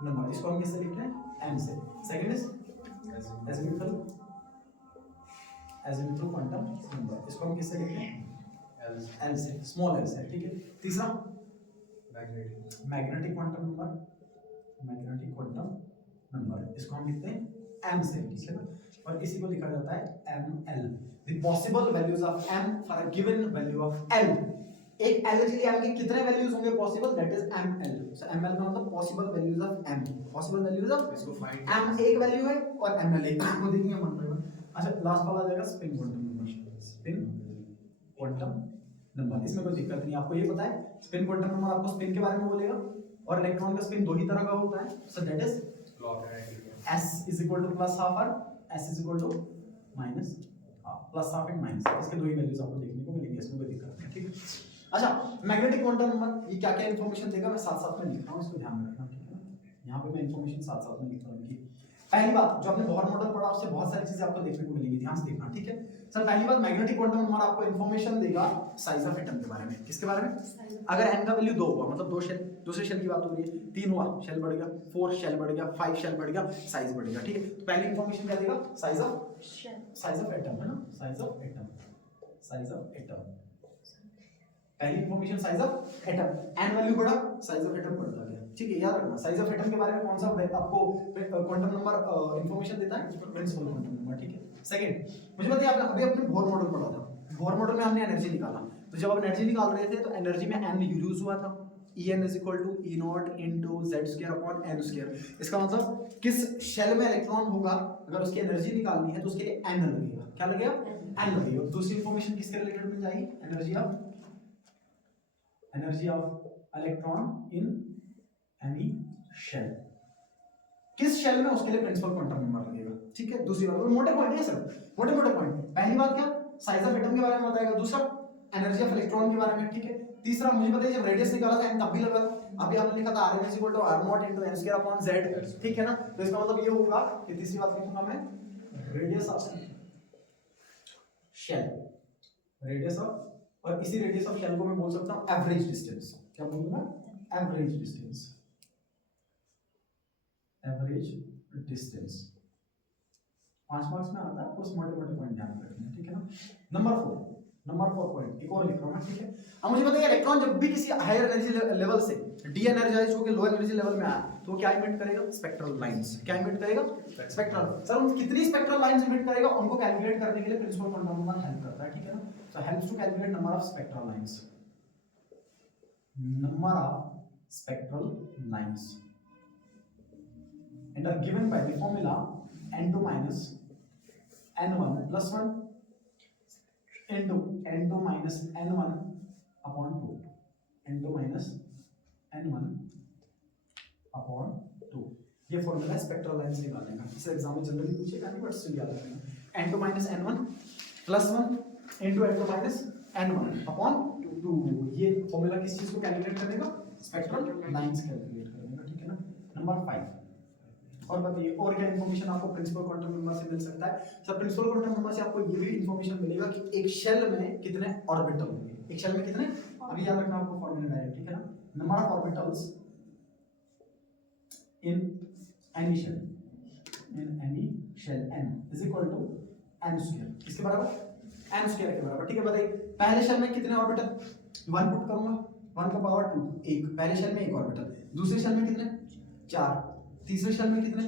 number, इसको हम किससे लिख रहे हैं, m से। Second is azimuthal quantum number, इसको हम किससे लिख रहे हैं, l से, स्मॉल l से, ठीक है। तीसरा magnetic quantum number, magnetic quantum number, इसको हम लिखते हैं m से, ठीक है ना। और इसी को लिखा जाता है ml, the possible values of m for a given value of l। एक l के लिए m के कितने वैल्यूज होंगे possible, that is ml। So ml का मतलब possible values of m, possible values of इसको फाइंड m एक वैल्यू है और ml एक, को देखेंगे वन बाय वन। अच्छा लास्ट वाला आ जाएगा spin quantum number, spin quantum number, इसमें कोई दिक्कत नहीं, आपको ये पता है स्पिन क्वांटम नंबर आपको स्पिन के बारे में बोलेगा, और इलेक्ट्रॉन का स्पिन 2 ही तरह का होता है, so that is s is equal to plus half और s is equal to minus half, plus half and minus, इसके 2 ही वैल्यूज आपको देखने को मिलेंगे, इसमें कोई दिक्कत नहीं, ठीक है। अच्छा मैग्नेटिक क्वांटम नंबर ये क्या क्या इंफॉर्मेशन देगा, मैं साथ साथ में लिख रहा हूं, इसको ध्यान में रखना, ठीक है ना। यहां पे मैं इंफॉर्मेशन साथ साथ में लिख रहा हूं। पहली बात जो आपने बोहर मॉडल पढ़ा उससे बहुत सारी चीजें आपको देखने को मिलेंगी, ध्यान से देखना, ठीक है सर। पहली बात मैग्नेटिक क्वांटम नंबर आपको इंफॉर्मेशन देगा साइज ऑफ एटम के बारे में, किसके बारे में, अगर n का वैल्यू 2 हुआ मतलब 2 शेल, दूसरे शेल की बात हो रही है, 3 हुआ शेल बढ़ गया, 4 शेल बढ़ गया, 5 शेल बढ़ गया, साइज बढ़ गया, ठीक है। तो पहली इंफॉर्मेशन क्या देगा, साइज ऑफ एटम, है ना, size of atom, size of atom, पहली information size of atom. n value बढ़ा, साइज ऑफ एटम बढ़ता गया, ठीक है, याद रखना। साइज ऑफ एटम के बारे में कौन सा आपको क्वांटम नंबर इंफॉर्मेशन देता है, प्रिंसिपल क्वांटम नंबर, ठीक है। सेकंड मुझे बताइए, आपने अभी अपने बोहर मॉडल पढ़ा था, बोहर मॉडल में हमने एनर्जी निकाला, तो जब आप एनर्जी निकाल रहे थे तो एनर्जी में n यूज हुआ था, En is equal to E0 into Z square upon n square। इसका मतलब किस शेल में इलेक्ट्रॉन होगा, अगर उसकी एनर्जी निकालनी है तो उसके लिए n लगेगा, क्या लगेगा, n लगेगा। दूसरी इंफॉर्मेशन किसके रिलेटेड मिल जाएगी, energy of electron in any shell, किस शेल में उसके लिए प्रिंसिपल क्वांटम नंबर लगेगा, ठीक है। दूसरी बात मोटे पॉइंट है सर, मोटे मोटे पॉइंट। पहली बात क्या, साइज ऑफ एटम के बारे में बताएगा, दूसरा एनर्जी ऑफ इलेक्ट्रॉन के बारे में, ठीक है। तीसरा मुझे बताइए जब रेडियस निकाला था n तब भी लगा था, अभी आपने लिखा था Rn = R0 × n square upon z, ठीक है ना। तो इसका मतलब ये होगा कि तीसरी बात लिखूंगा मैं, radius of shell, radius of, और इसी रेडियस ऑफ शेल को मैं बोल सकता हूं एवरेज डिस्टेंस, क्या बोलूंगा, average distance, average distance. 5 marks में आता है, उस मोटे मोटे पॉइंट ध्यान रखना, ठीक है ना। नंबर 4 पॉइंट एक और लिख रहा हूं मैं, ठीक है। अब मुझे बताइए इलेक्ट्रॉन जब भी किसी हायर एनर्जी लेवल से डी एनर्जाइज होकर लो एनर्जी लेवल में आया तो वो क्या इमिट करेगा, स्पेक्ट्रल लाइंस, क्या इमिट करेगा, स्पेक्ट्रल। सर उन कितनी स्पेक्ट्रल लाइंस इमिट करेगा, उनको कैलकुलेट करने के लिए प्रिंसिपल क्वांटम नंबर हेल्प करता है, ठीक है ना। So helps to calculate number of spectral lines, number of spectral lines, and are given by the formula n2 minus n1 plus 1 into n2 minus n1 upon 2, n2 minus n1 upon 2। ये फॉर्मूला है स्पेक्ट्रल लाइंस निकालने का, इसे एग्जाम में जनरली पूछेगा नहीं, बट स्टिल याद रखना। n2 minus n1 plus 1 into n2 minus n1 upon 2, ये फॉर्मूला किस चीज को कैलकुलेट करेगा, स्पेक्ट्रल लाइंस कैलकुलेट करेगा, ठीक है ना। नंबर 5 और बताइए और क्या इंफॉर्मेशन आपको प्रिंसिपल क्वांटम नंबर से मिल सकता है। सर प्रिंसिपल क्वांटम नंबर से आपको ये भी इंफॉर्मेशन मिलेगा कि एक शेल में कितने ऑर्बिटल होंगे, एक शेल में कितने अभी याद रखना आपको फॉर्मूला डायरेक्ट, ठीक है ना। Number of orbitals in any shell n is equal to n square, किसके बराबर, n स्क्वायर के बराबर, ठीक है। बताइए पहले शेल में कितने ऑर्बिटल, 1 पुट करूंगा, 1 का पावर 2, एक पहले शेल में एक ऑर्बिटल, दूसरे शेल में कितने 4, तीसरे शेल में कितने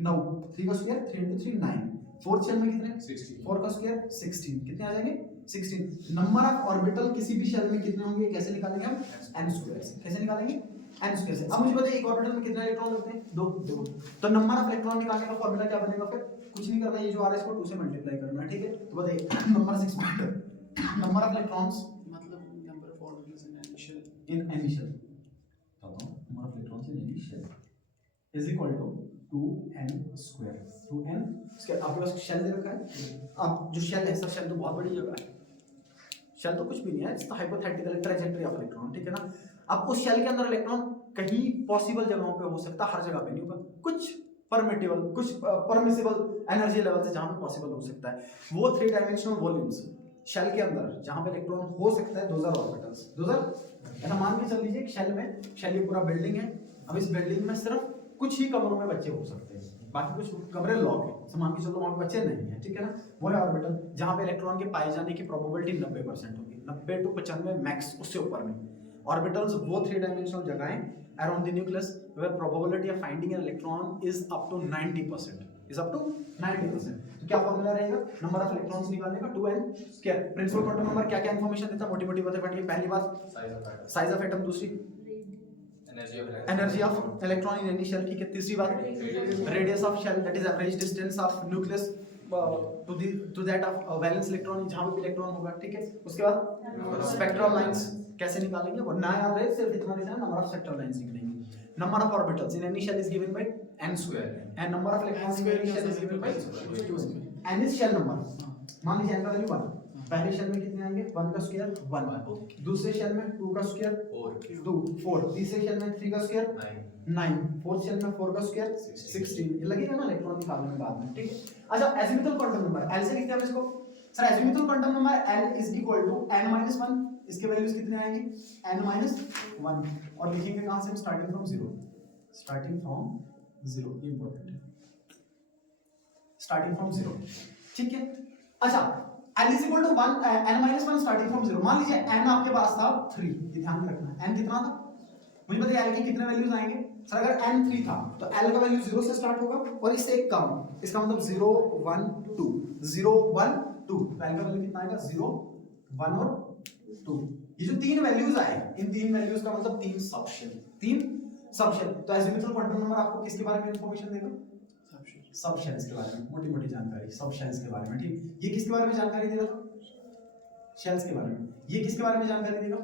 9, 3 का स्क्वायर 3 into 3 9, फोर्थ शेल में कितने 16, 4 का स्क्वायर 16, कितने आ जाएंगे 16। नंबर ऑफ ऑर्बिटल किसी भी शेल में कितने होंगे कैसे निकालेंगे हम, n स्क्वायर से, कैसे निकालेंगे n स्क्वायर से। अब मुझे बताइए एक ऑर्बिटल में कितने इलेक्ट्रॉन लगते हैं, 2 तो नंबर ऑफ इलेक्ट्रॉन निकालने का फार्मूला क्या बनेगा, फिर कुछ नहीं करना, ये जो आ रहा है इसको 2 से मल्टीप्लाई करना है, ठीक है। तो बताइए नंबर 6 नंबर ऑफ इलेक्ट्रॉन्स मतलब number of orbitals in any shell in any shell, number of electrons in any shell is equal to 2n square, 2n square। आपके पास शेल दे रखा है, अब जो शेल है सर, शेल तो बहुत बड़ी जगह है, शेल तो कुछ भी नहीं है, it's the hypothetical trajectory of electron, ठीक है ना। अब उस शेल के अंदर इलेक्ट्रॉन कहीं पॉसिबल जगहों पे हो सकता है, हर जगह पे नहीं होगा, कुछ परमिटेबल, कुछ परमिसिबल एनर्जी लेवल से जहां पे पॉसिबल हो सकता है, वो 3 डायमेंशनल वॉल्यूम्स शेल के अंदर जहां पे इलेक्ट्रॉन हो सकता है, those are orbitals, those are, ऐसा मान के चल लीजिए शेल में, शेल ये पूरा बिल्डिंग है, अब इस बिल्डिंग में सिर्फ कुछ ही कमरों में बच्चे हो सकते हैं, बाकी कुछ कमरे लॉक है, तो मान के चलो वहां पे बच्चे नहीं है, ठीक है ना। वो है ऑर्बिटल जहां पे इलेक्ट्रॉन के पाए जाने की प्रोबेबिलिटी 90% होगी, 90 to 95 मैक्स, उससे ऊपर में। ऑर्बिटल्स वो 3 डायमेंशनल जगहें around the nucleus where probability of finding an electron is up to 90%, is up to 90%। तो क्या फार्मूला रहेगा नंबर ऑफ इलेक्ट्रॉन्स निकालने का, 2n square. Principal quantum number क्या क्या इंफॉर्मेशन देता है, मोटी मोटी बातें पढ़िए। पहली बात साइज ऑफ एटम, दूसरी energy of electron in any shell, ठीक है। तीसरी बात radius of shell, that is average distance of nucleus to that of valence electron, जहां पे इलेक्ट्रॉन होगा, ठीक है। उसके बाद स्पेक्ट्रल लाइंस कैसे निकालेंगे, वो ना याद रहे, सिर्फ इतना देना, नंबर ऑफ स्पेक्ट्रल लाइंस निकलेंगे। Number of orbitals in any shell is given by n square and number of electrons in any shell is given by 2 n is shell number, मान लीजिए n का वैल्यू 1, पहले शेल में कितने आएंगे, 1 का स्क्वायर 1, दूसरे शेल में 2 का स्क्वायर 2 4, तीसरे शेल में 3 का स्क्वायर 9, फोर्थ शेल में 4 का स्क्वायर 16, ये लगेगा ना इलेक्ट्रॉन निकालने के बाद में, ठीक है। अच्छा एजिमुथल क्वांटम नंबर L से लिखते हैं हम इसको, sir azimuthal quantum number L is equal to n - 1, इसके वैल्यूज कितने आएंगे n - 1, और लिखेंगे कहां से, स्टार्टिंग फ्रॉम 0, स्टार्टिंग फ्रॉम 0, ये इंपॉर्टेंट है, स्टार्टिंग फ्रॉम 0, ठीक है। अच्छा n is equal to 1 n - 1 starting from 0, मान लीजिए n आपके पास था 3, ये ध्यान रखना है, n कितना था, मुझे बताइए l के कितने वैल्यूज आएंगे, सर अगर n 3 था तो l का वैल्यू 0 से स्टार्ट होगा और इससे एक कम, इसका मतलब 0 1 2 0 1 2, तो l का वैल्यू कितना आएगा 0 1 और 2। ये जो 3 वैल्यूज आए, इन 3 वैल्यूज का मतलब 3 सबशेल, 3 सबशेल। तो एजिमुथल क्वांटम नंबर आपको किसके बारे में इंफॉर्मेशन देगा, सब शेल्स के बारे में, मोटी मोटी जानकारी सब शेल्स के बारे में, ठीक। ये किसके बारे में जानकारी देगा, शेल्स के बारे में। ये किसके बारे में जानकारी देगा,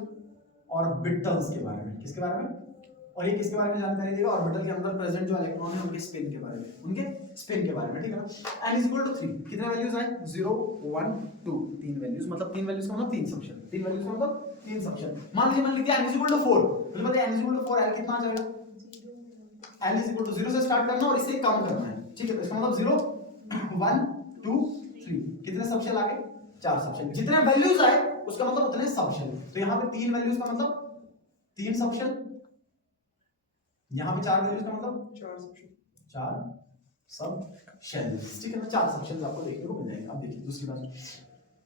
ऑर्बिटल्स के बारे में, किसके बारे में, और ये किसके बारे में जानकारी देगा, ऑर्बिटल के अंदर प्रेजेंट जो इलेक्ट्रॉन है उनके स्पिन के बारे में, उनके स्पिन के बारे में, ठीक है ना। n = 3, कितने वैल्यूज आए 0 1 2, 3 वैल्यूज, मतलब 3 वैल्यूज का मतलब 3 सबशेल, 3 वैल्यूज का मतलब 3 सबशेल। मान लीजिए मैंने लिख दिया n = 4, मुझे बताइए n = 4, l कितना आ जाएगा, n = 0 से स्टार्ट करना और इससे कम करना है, ठीक है। तो इसका मतलब 0 1 2 3, कितने सबशेल आ गए, 4 सबशेल, जितने वैल्यूज आए उसका मतलब उतने सबशेल। तो यहाँ पे 3 वैल्यूज का मतलब 3 सबशेल, यहाँ पे 4 वैल्यूज का मतलब 4 सबशेल्स, ठीक है ना। 4 सबशेल्स आपको देखने को मिल जाएंगे। अब देखिए दूसरी बात,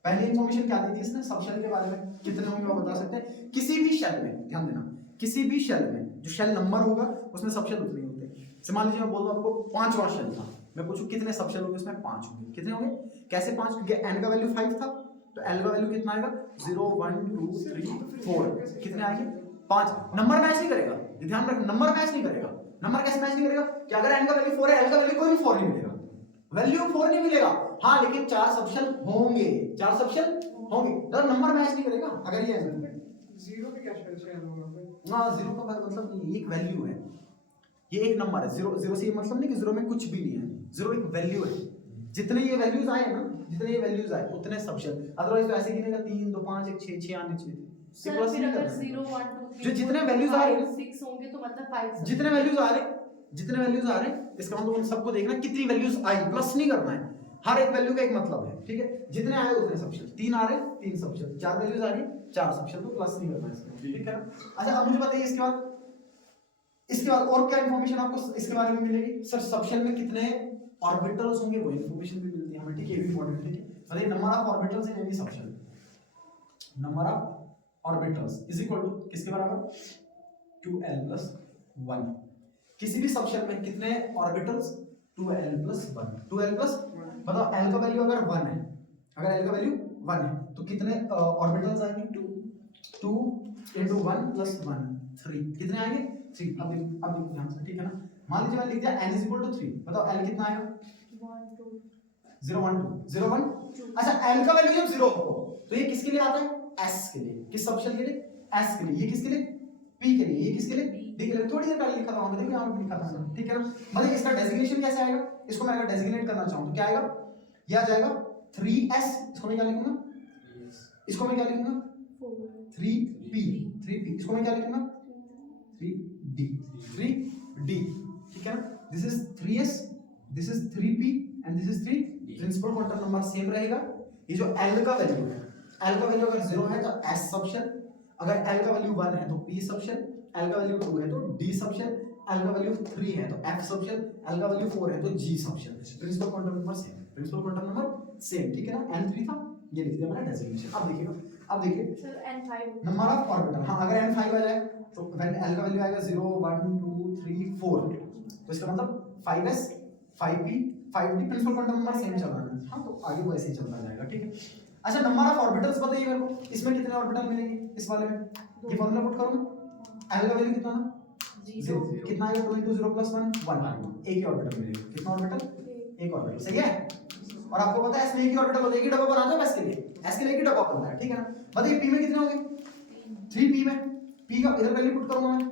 पहली इंफॉर्मेशन क्या दी थी इसने, सबशेल के बारे में, कितने होंगे वो बता सकते हैं। किसी भी शेल में, ध्यान देना, किसी भी शेल में जो शेल नंबर होगा उसमें सबशेल उतने ही होते हैं। मान लीजिए मैं बोल दूं आपको 5वां शेल था, मैं पूछूं कितने सबशेल होंगे, उसमें 5 होंगे, कितने होंगे, कैसे 5, क्योंकि n का वैल्यू 5 था तो l का वैल्यू कितना आएगा 0 1 2 3 4, कितने आएंगे 5। नंबर मैच नहीं करेगा, ध्यान रखना, नंबर मैच नहीं करेगा। नंबर कैसे मैच नहीं करेगा कि अगर n का वैल्यू 4 है, l का वैल्यू कोई भी 4 नहीं मिलेगा, वैल्यू 4 नहीं मिलेगा, हाँ लेकिन 4 सबशेल होंगे, 4 सबशेल होंगे, तो नंबर मैच नहीं करेगा। अगर ये 0 पे क्या शेल होगा, हां 0 का मतलब एक वैल्यू है, ये एक नंबर है। 0 से ये मतलब नहीं कि 0 में कुछ भी नहीं है, 0 एक वैल्यू है। जितने ये वैल्यूज आए ना, जितने ये वैल्यूज आए उतने सबशेल, अदरवाइज तो ऐसे गिनेगा 3 2 5 1 6 6 आने चाहिए थे। सर फिर अगर 0 1 2 3 जो जितने वैल्यूज आ रहे हैं 6 होंगे तो मतलब 5, जितने वैल्यूज आ रहे हैं इसका मतलब उन सबको देखना कितनी वैल्यूज आई, प्लस नहीं करना है। हर एक वैल्यू का एक मतलब है, ठीक है। जितने आए उतने सबशेल, 3 आ रहे 3 सबशेल, 4 वैल्यूज आ रही 4 सबशेल, तो प्लस नहीं करना इसमें, ठीक है ना। अच्छा अब मुझे बताइए इसके बाद और क्या इंफॉर्मेशन आपको इसके बारे में मिलेगी? सर सबशेल में कितने ऑर्बिटल्स होंगे वो इंफॉर्मेशन भी मिलती है हमें, ठीक है, ये भी इंपॉर्टेंट, ठीक है। बताइए number of orbitals in any subshell, number of orbitals is equal to किसके बराबर? 2l plus 1। किसी भी सबशेल में कितने orbitals? 2l plus 1, 2l plus, बताओ l का वैल्यू अगर 1 है, अगर l का वैल्यू 1 है तो कितने ऑर्बिटल्स आएंगे? 2 into 1 plus 1 3, कितने आएंगे? 3। अब देखो ध्यान से, ठीक है ना। मान लीजिए मैंने लिख दिया n is equal to 3, बताओ l कितना आएगा? 0 1 2 0 1 2। अच्छा l का वैल्यू जब 0 हो तो ये किसके लिए आता है? s के लिए। किस सबशेल के लिए? s के लिए। ये किसके लिए? p के लिए। ये किसके लिए? d के लिए। थोड़ी देर पहले लिखा था वहां पे, देखो यहां पे लिखा था, ठीक है ना। मतलब इसका डेजिग्नेशन कैसे आएगा? इसको मैं अगर डेजिग्नेट करना चाहूं तो क्या आएगा? ये आ जाएगा 3s, इसको मैं क्या लिखूंगा? इसको मैं क्या लिखूंगा? 3p, 3p, इसको मैं क्या लिखूंगा? 3d, 3d, ठीक है ना। This is 3s, this is 3p and this is 3। Principal quantum number same रहेगा। ये जो l का वैल्यू है, l का वैल्यू अगर 0 है तो s सबशेल, अगर l का वैल्यू 1 है तो p सबशेल, l का वैल्यू 2 है तो d सबशेल, l का वैल्यू 3 है तो f सबशेल, l का वैल्यू 4 है तो g subshell. Principal quantum number same, principal quantum number same, ठीक है ना। n3 था, ये लिख दिया मैंने डेजिग्नेशन। अब देखिएगा, अब देखिए sir n5 number of orbital, हां अगर n5 आ जाए तो व्हेन l का वैल्यू आएगा 0 1 2 3 4, तो इसका मतलब 5s 5p 5d, principal quantum number same चल रहा है। हां तो आगे वो ऐसे ही चलता जाएगा, ठीक है। अच्छा नंबर ऑफ ऑर्बिटल्स बताइए मेरे को, इसमें कितने ऑर्बिटल मिलेंगे इस वाले में? ये फार्मूला पुट करो मैं, l का वैल्यू कितना था? 0, कितना आएगा? 2 into 0 plus 1 1, एक ही ऑर्बिटल मिलेगा। कितना ऑर्बिटल? एक ऑर्बिटल, सही है। और आपको पता है s में एक ही ऑर्बिटल होता है, एक ही डब्बा बनाते हैं s के लिए, s के लिए एक ही डब्बा बनता है, ठीक है ना। बताइए p में कितने होंगे? 3p में, p का इधर वैल्यू पुट करूंगा मैं,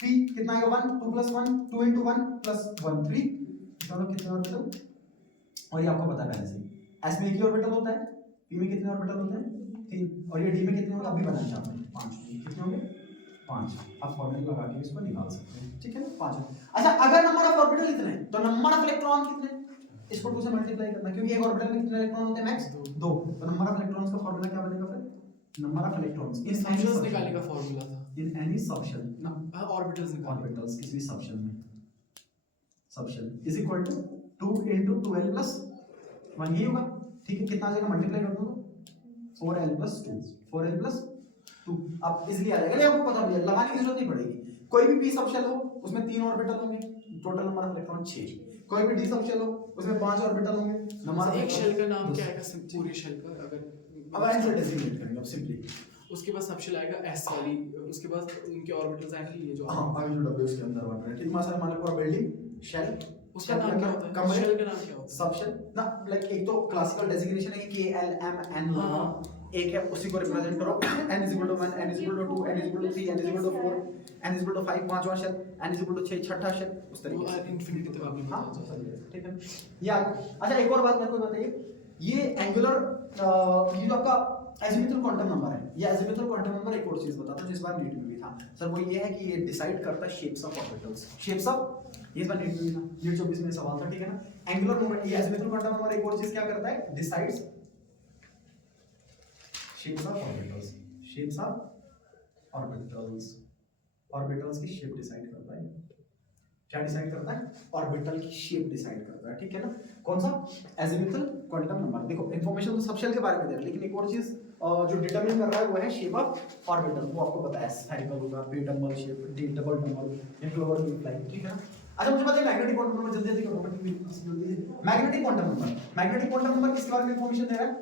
p कितना आएगा? 1 2 plus 1 2 into 1 plus 1 3, इसका मतलब कितने ऑर्बिटल? और ये आपको पता है पहले से, s में एक ही ऑर्बिटल होता है, p में कितने ऑर्बिटल होते हैं? 3, और ये d में कितने होंगे? अभी बनाना चाहते हैं 5, कितने होंगे? 5। आप फॉर्मूला लगा के इसको निकाल सकते हैं, ठीक है ना, 5। अच्छा अगर नंबर ऑफ ऑर्बिटल इतने हैं तो नंबर ऑफ इलेक्ट्रॉन कितने? इसको 2 से मल्टीप्लाई करना, क्योंकि एक ऑर्बिटल में कितने इलेक्ट्रॉन होते हैं? मैक्स 2। तो नंबर ऑफ इलेक्ट्रॉन्स का फॉर्मूला क्या बनेगा फिर? Number of electrons in subshells निकालने का फार्मूला था, इन एनी सबशेल ना ऑर्बिटल्स निकालने। ऑर्बिटल्स किसी भी सबशेल में, subshell is equal to 2 into 12 plus 1, ये होगा, ठीक है। कितना आ जाएगा? मल्टीप्लाई कर दो तो 4l plus 2, 4l plus 2, अब इजीली आ जाएगा। नहीं आपको पता भी है, लगाने की जरूरत नहीं पड़ेगी। कोई भी p सबशेल हो उसमें 3 ऑर्बिटल होंगे, टोटल नंबर ऑफ इलेक्ट्रॉन 6। कोई भी d सबशेल हो उसमें 5 ऑर्बिटल होंगे, नंबर ऑफ एक शेल का नाम क्या आएगा? पूरे शेल का अब अगर ऐसे डेजिग्नेट करेंगे अब सिंपली। उसके बाद सबशेल आएगा s वाली, उसके बाद उनके ऑर्बिटल्स आएंगे ये जो हां आगे जो डब्ल्यू उसके अंदर बन रहा है, ठीक है। मान लो पूरा बिल्डिंग शेल, उसका नाम क्या होता है? कमरे, शेल का नाम क्या होता है? सबशेल ना, लाइक एक तो क्लासिकल डेजिग्नेशन है कि k l m n हाँ। एक है, उसी को रिप्रेजेंट करो n is equal to 1 n is equal to 2 n is equal to 3 n is equal to 4 n is equal to 5 पांचवा shell, n is equal to 6 छठा शेल, उस तरीके वो से इन्फिनिटी तक आपने हां बताया था। ठीक है। ये अच्छा एक और बात मेरे को बताइए, ये एंगुलर ये जो आपका एजिमुथल क्वांटम नंबर है, ये एजिमुथल क्वांटम नंबर एक और चीज बताता हूं जिस बार नीट में भी था सर, वो ये है कि ये डिसाइड करता है shapes of orbitals, shapes of, ये इस बार नीट में भी था, नीट 24 में सवाल था, ठीक है ना। एंगुलर मोमेंट, ये एजिमुथल क्वांटम नंबर एक और चीज क्या करता है? Decides shapes of orbitals, shapes of orbitals, orbitals की शेप डिसाइड करता है। क्या डिसाइड करता है? ऑर्बिटल की शेप डिसाइड करता है, ठीक है ना। कौन सा? Azimuthal quantum number. देखो इंफॉर्मेशन तो सबशेल के बारे में दे रहा है, लेकिन एक और चीज जो डिटरमाइन कर रहा है वो है शेप ऑफ ऑर्बिटल। वो आपको पता है स्फेरिकल होगा, p double shape, d double double, या क्लोवर लीफ लाइन, ठीक है ना। अच्छा मुझे बताइए मैग्नेटिक क्वांटम नंबर जल्दी जल्दी करो। Magnetic quantum number, magnetic quantum number किसके बारे में इंफॉर्मेशन दे रहा है?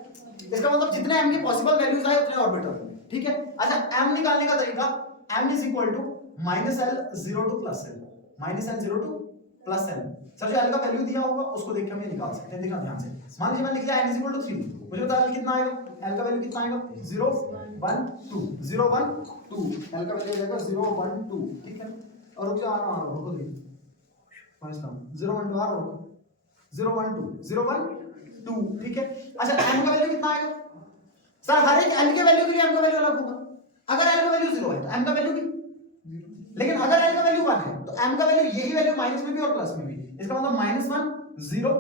इसका मतलब जितने m की पॉसिबल वैल्यूज आए उतने ऑर्बिटल, ठीक है। अच्छा m निकालने का तरीका, m is equal to -l 0 to +l, -l 0 to +l। Sir जो l का वैल्यू दिया होगा उसको देख के हम ये निकाल सकते हैं, देखना ध्यान से। मान लीजिए मैंने लिख दिया n is equal to 3, मुझे बता l कितना आएगा? l का वैल्यू कितना आएगा? 0 1 2 0 1 2, l का वैल्यू आ जाएगा 0 1 2, ठीक है। और रुक जा, आ रहा रुको देखिए, पांच नाम 0 1 2 आ रहा रुको, 0 1 2 0 1 2, ठीक है। अच्छा m का वैल्यू कितना आएगा? सर हर एक l के वैल्यू के लिए m का वैल्यू अलग होगा। अगर l का वैल्यू 0 है तो m का वैल्यू भी, लेकिन अगर l का वैल्यू 1 है तो m का वैल्यू यही वैल्यू माइनस में भी और प्लस में भी। इसका मतलब -1 0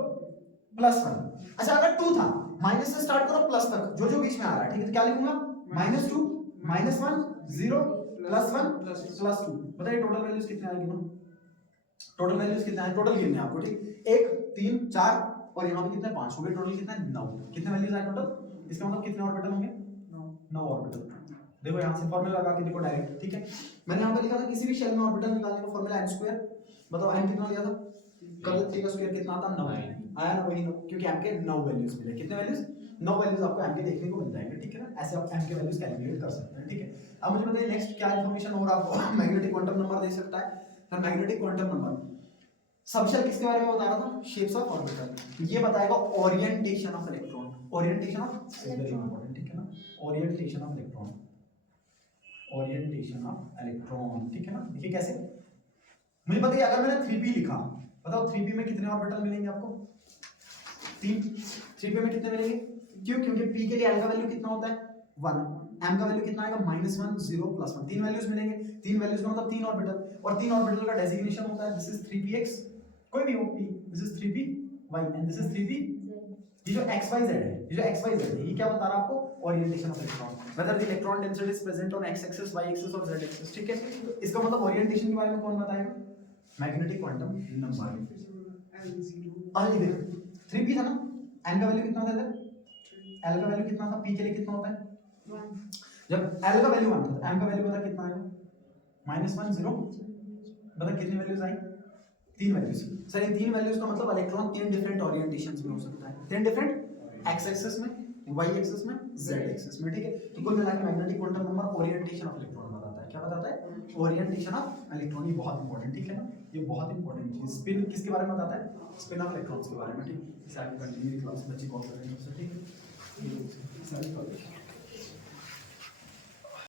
+1। अच्छा अगर 2 था, माइनस से स्टार्ट करो प्लस तक, जो जो बीच में आ रहा है, ठीक है, तो क्या लिखूंगा? -2, -1, 0, +1, +2। बताइए टोटल वैल्यूज कितने आएगी ना? टोटल वैल्यूज कितने आए? टोटल गिनने हैं आपको, ठीक? 1, 3, 4 और यहाँ पे कितने? 5 हो गए। टोटल कितने? 9। कितने वैल्यूज आए टोटल? इसका मतलब कितने ऑर्बिटल होंगे? 9 ऑर्बिटल। देखो यहाँ से फॉर्मूला लगा के देखो डायरेक्ट, ठीक है। मैंने यहाँ पे लिखा था किसी भी शेल में ऑर्बिटल निकालने का फॉर्मूला n²। बताओ n कितना लिया था? कल 3 का स्क्वायर कितना आता? 9 आया ना, वही 9, क्योंकि m के 9 वैल्यूज मिले। कितने वैल्यूज? 9 वैल्यूज आपको m के देखने को मिल जाएंगे, ठीक है ना। ऐसे आप m के वैल्यूज कैलकुलेट कर सकते हैं, ठीक है। अब मुझे बताइए नेक्स्ट क्या इंफॉर्मेशन और आपको मैग्नेटिक क्वांटम नंबर दे सकता है। Sir magnetic quantum number subshell किसके बारे में बता रहा था? Shapes of orbital. ये बताएगा orientation of electron. Orientation of very important, ठीक है ना। Orientation of electron, orientation of electron, ठीक है ना। देखिए कैसे, मुझे बताइए अगर मैंने 3p लिखा, बताओ 3p में कितने ऑर्बिटल मिलेंगे आपको? 3। 3p में कितने मिलेंगे? क्यों? क्योंकि p के लिए l का वैल्यू कितना होता है? 1। m का वैल्यू कितना आएगा? -1, 0, +1। 3 वैल्यूज मिलेंगे। 3 वैल्यूज का मतलब 3 ऑर्बिटल, और 3 ऑर्बिटल का डेजिग्नेशन होता है दिस इज 3px, कोई भी हो p, this is 3p y and this is 3p। ये जो xyz है, ये जो xyz है, ये क्या बता रहा है आपको? Orientation of electron, whether the electron density is present on x axis, y axis और z एक्सिस, ठीक है। तो इसका मतलब ओरिएंटेशन के बारे में कौन बताएगा? Magnetic quantum number. अरे देखो 3p था ना, n का वैल्यू कितना था इधर? l का वैल्यू कितना था? p के लिए कितना होता है? 1। जब l का वैल्यू 1 था, m का वैल्यू पता कितना आएगा? -1, 0। बता कितनी वैल्यूज आई? 3 वैल्यूज। सर ये 3 वैल्यूज का मतलब इलेक्ट्रॉन 3 डिफरेंट ओरिएंटेशंस में हो सकता है। 3 डिफरेंट x एक्सिस में, y एक्सिस में, z एक्सिस में, ठीक है। तो कुल मिलाकर magnetic quantum number orientation of electron बताता है। क्या बताता है? Orientation of electron. ये बहुत इंपॉर्टेंट, ठीक है ना, ये बहुत इंपॉर्टेंट चीज। स्पिन किसके बारे में बताता है? स्पिन ऑफ इलेक्ट्रॉन्स के बारे में, ठीक है। इसे आगे कंटिन्यू क्लास में बच्चे कॉल करेंगे, ठीक है।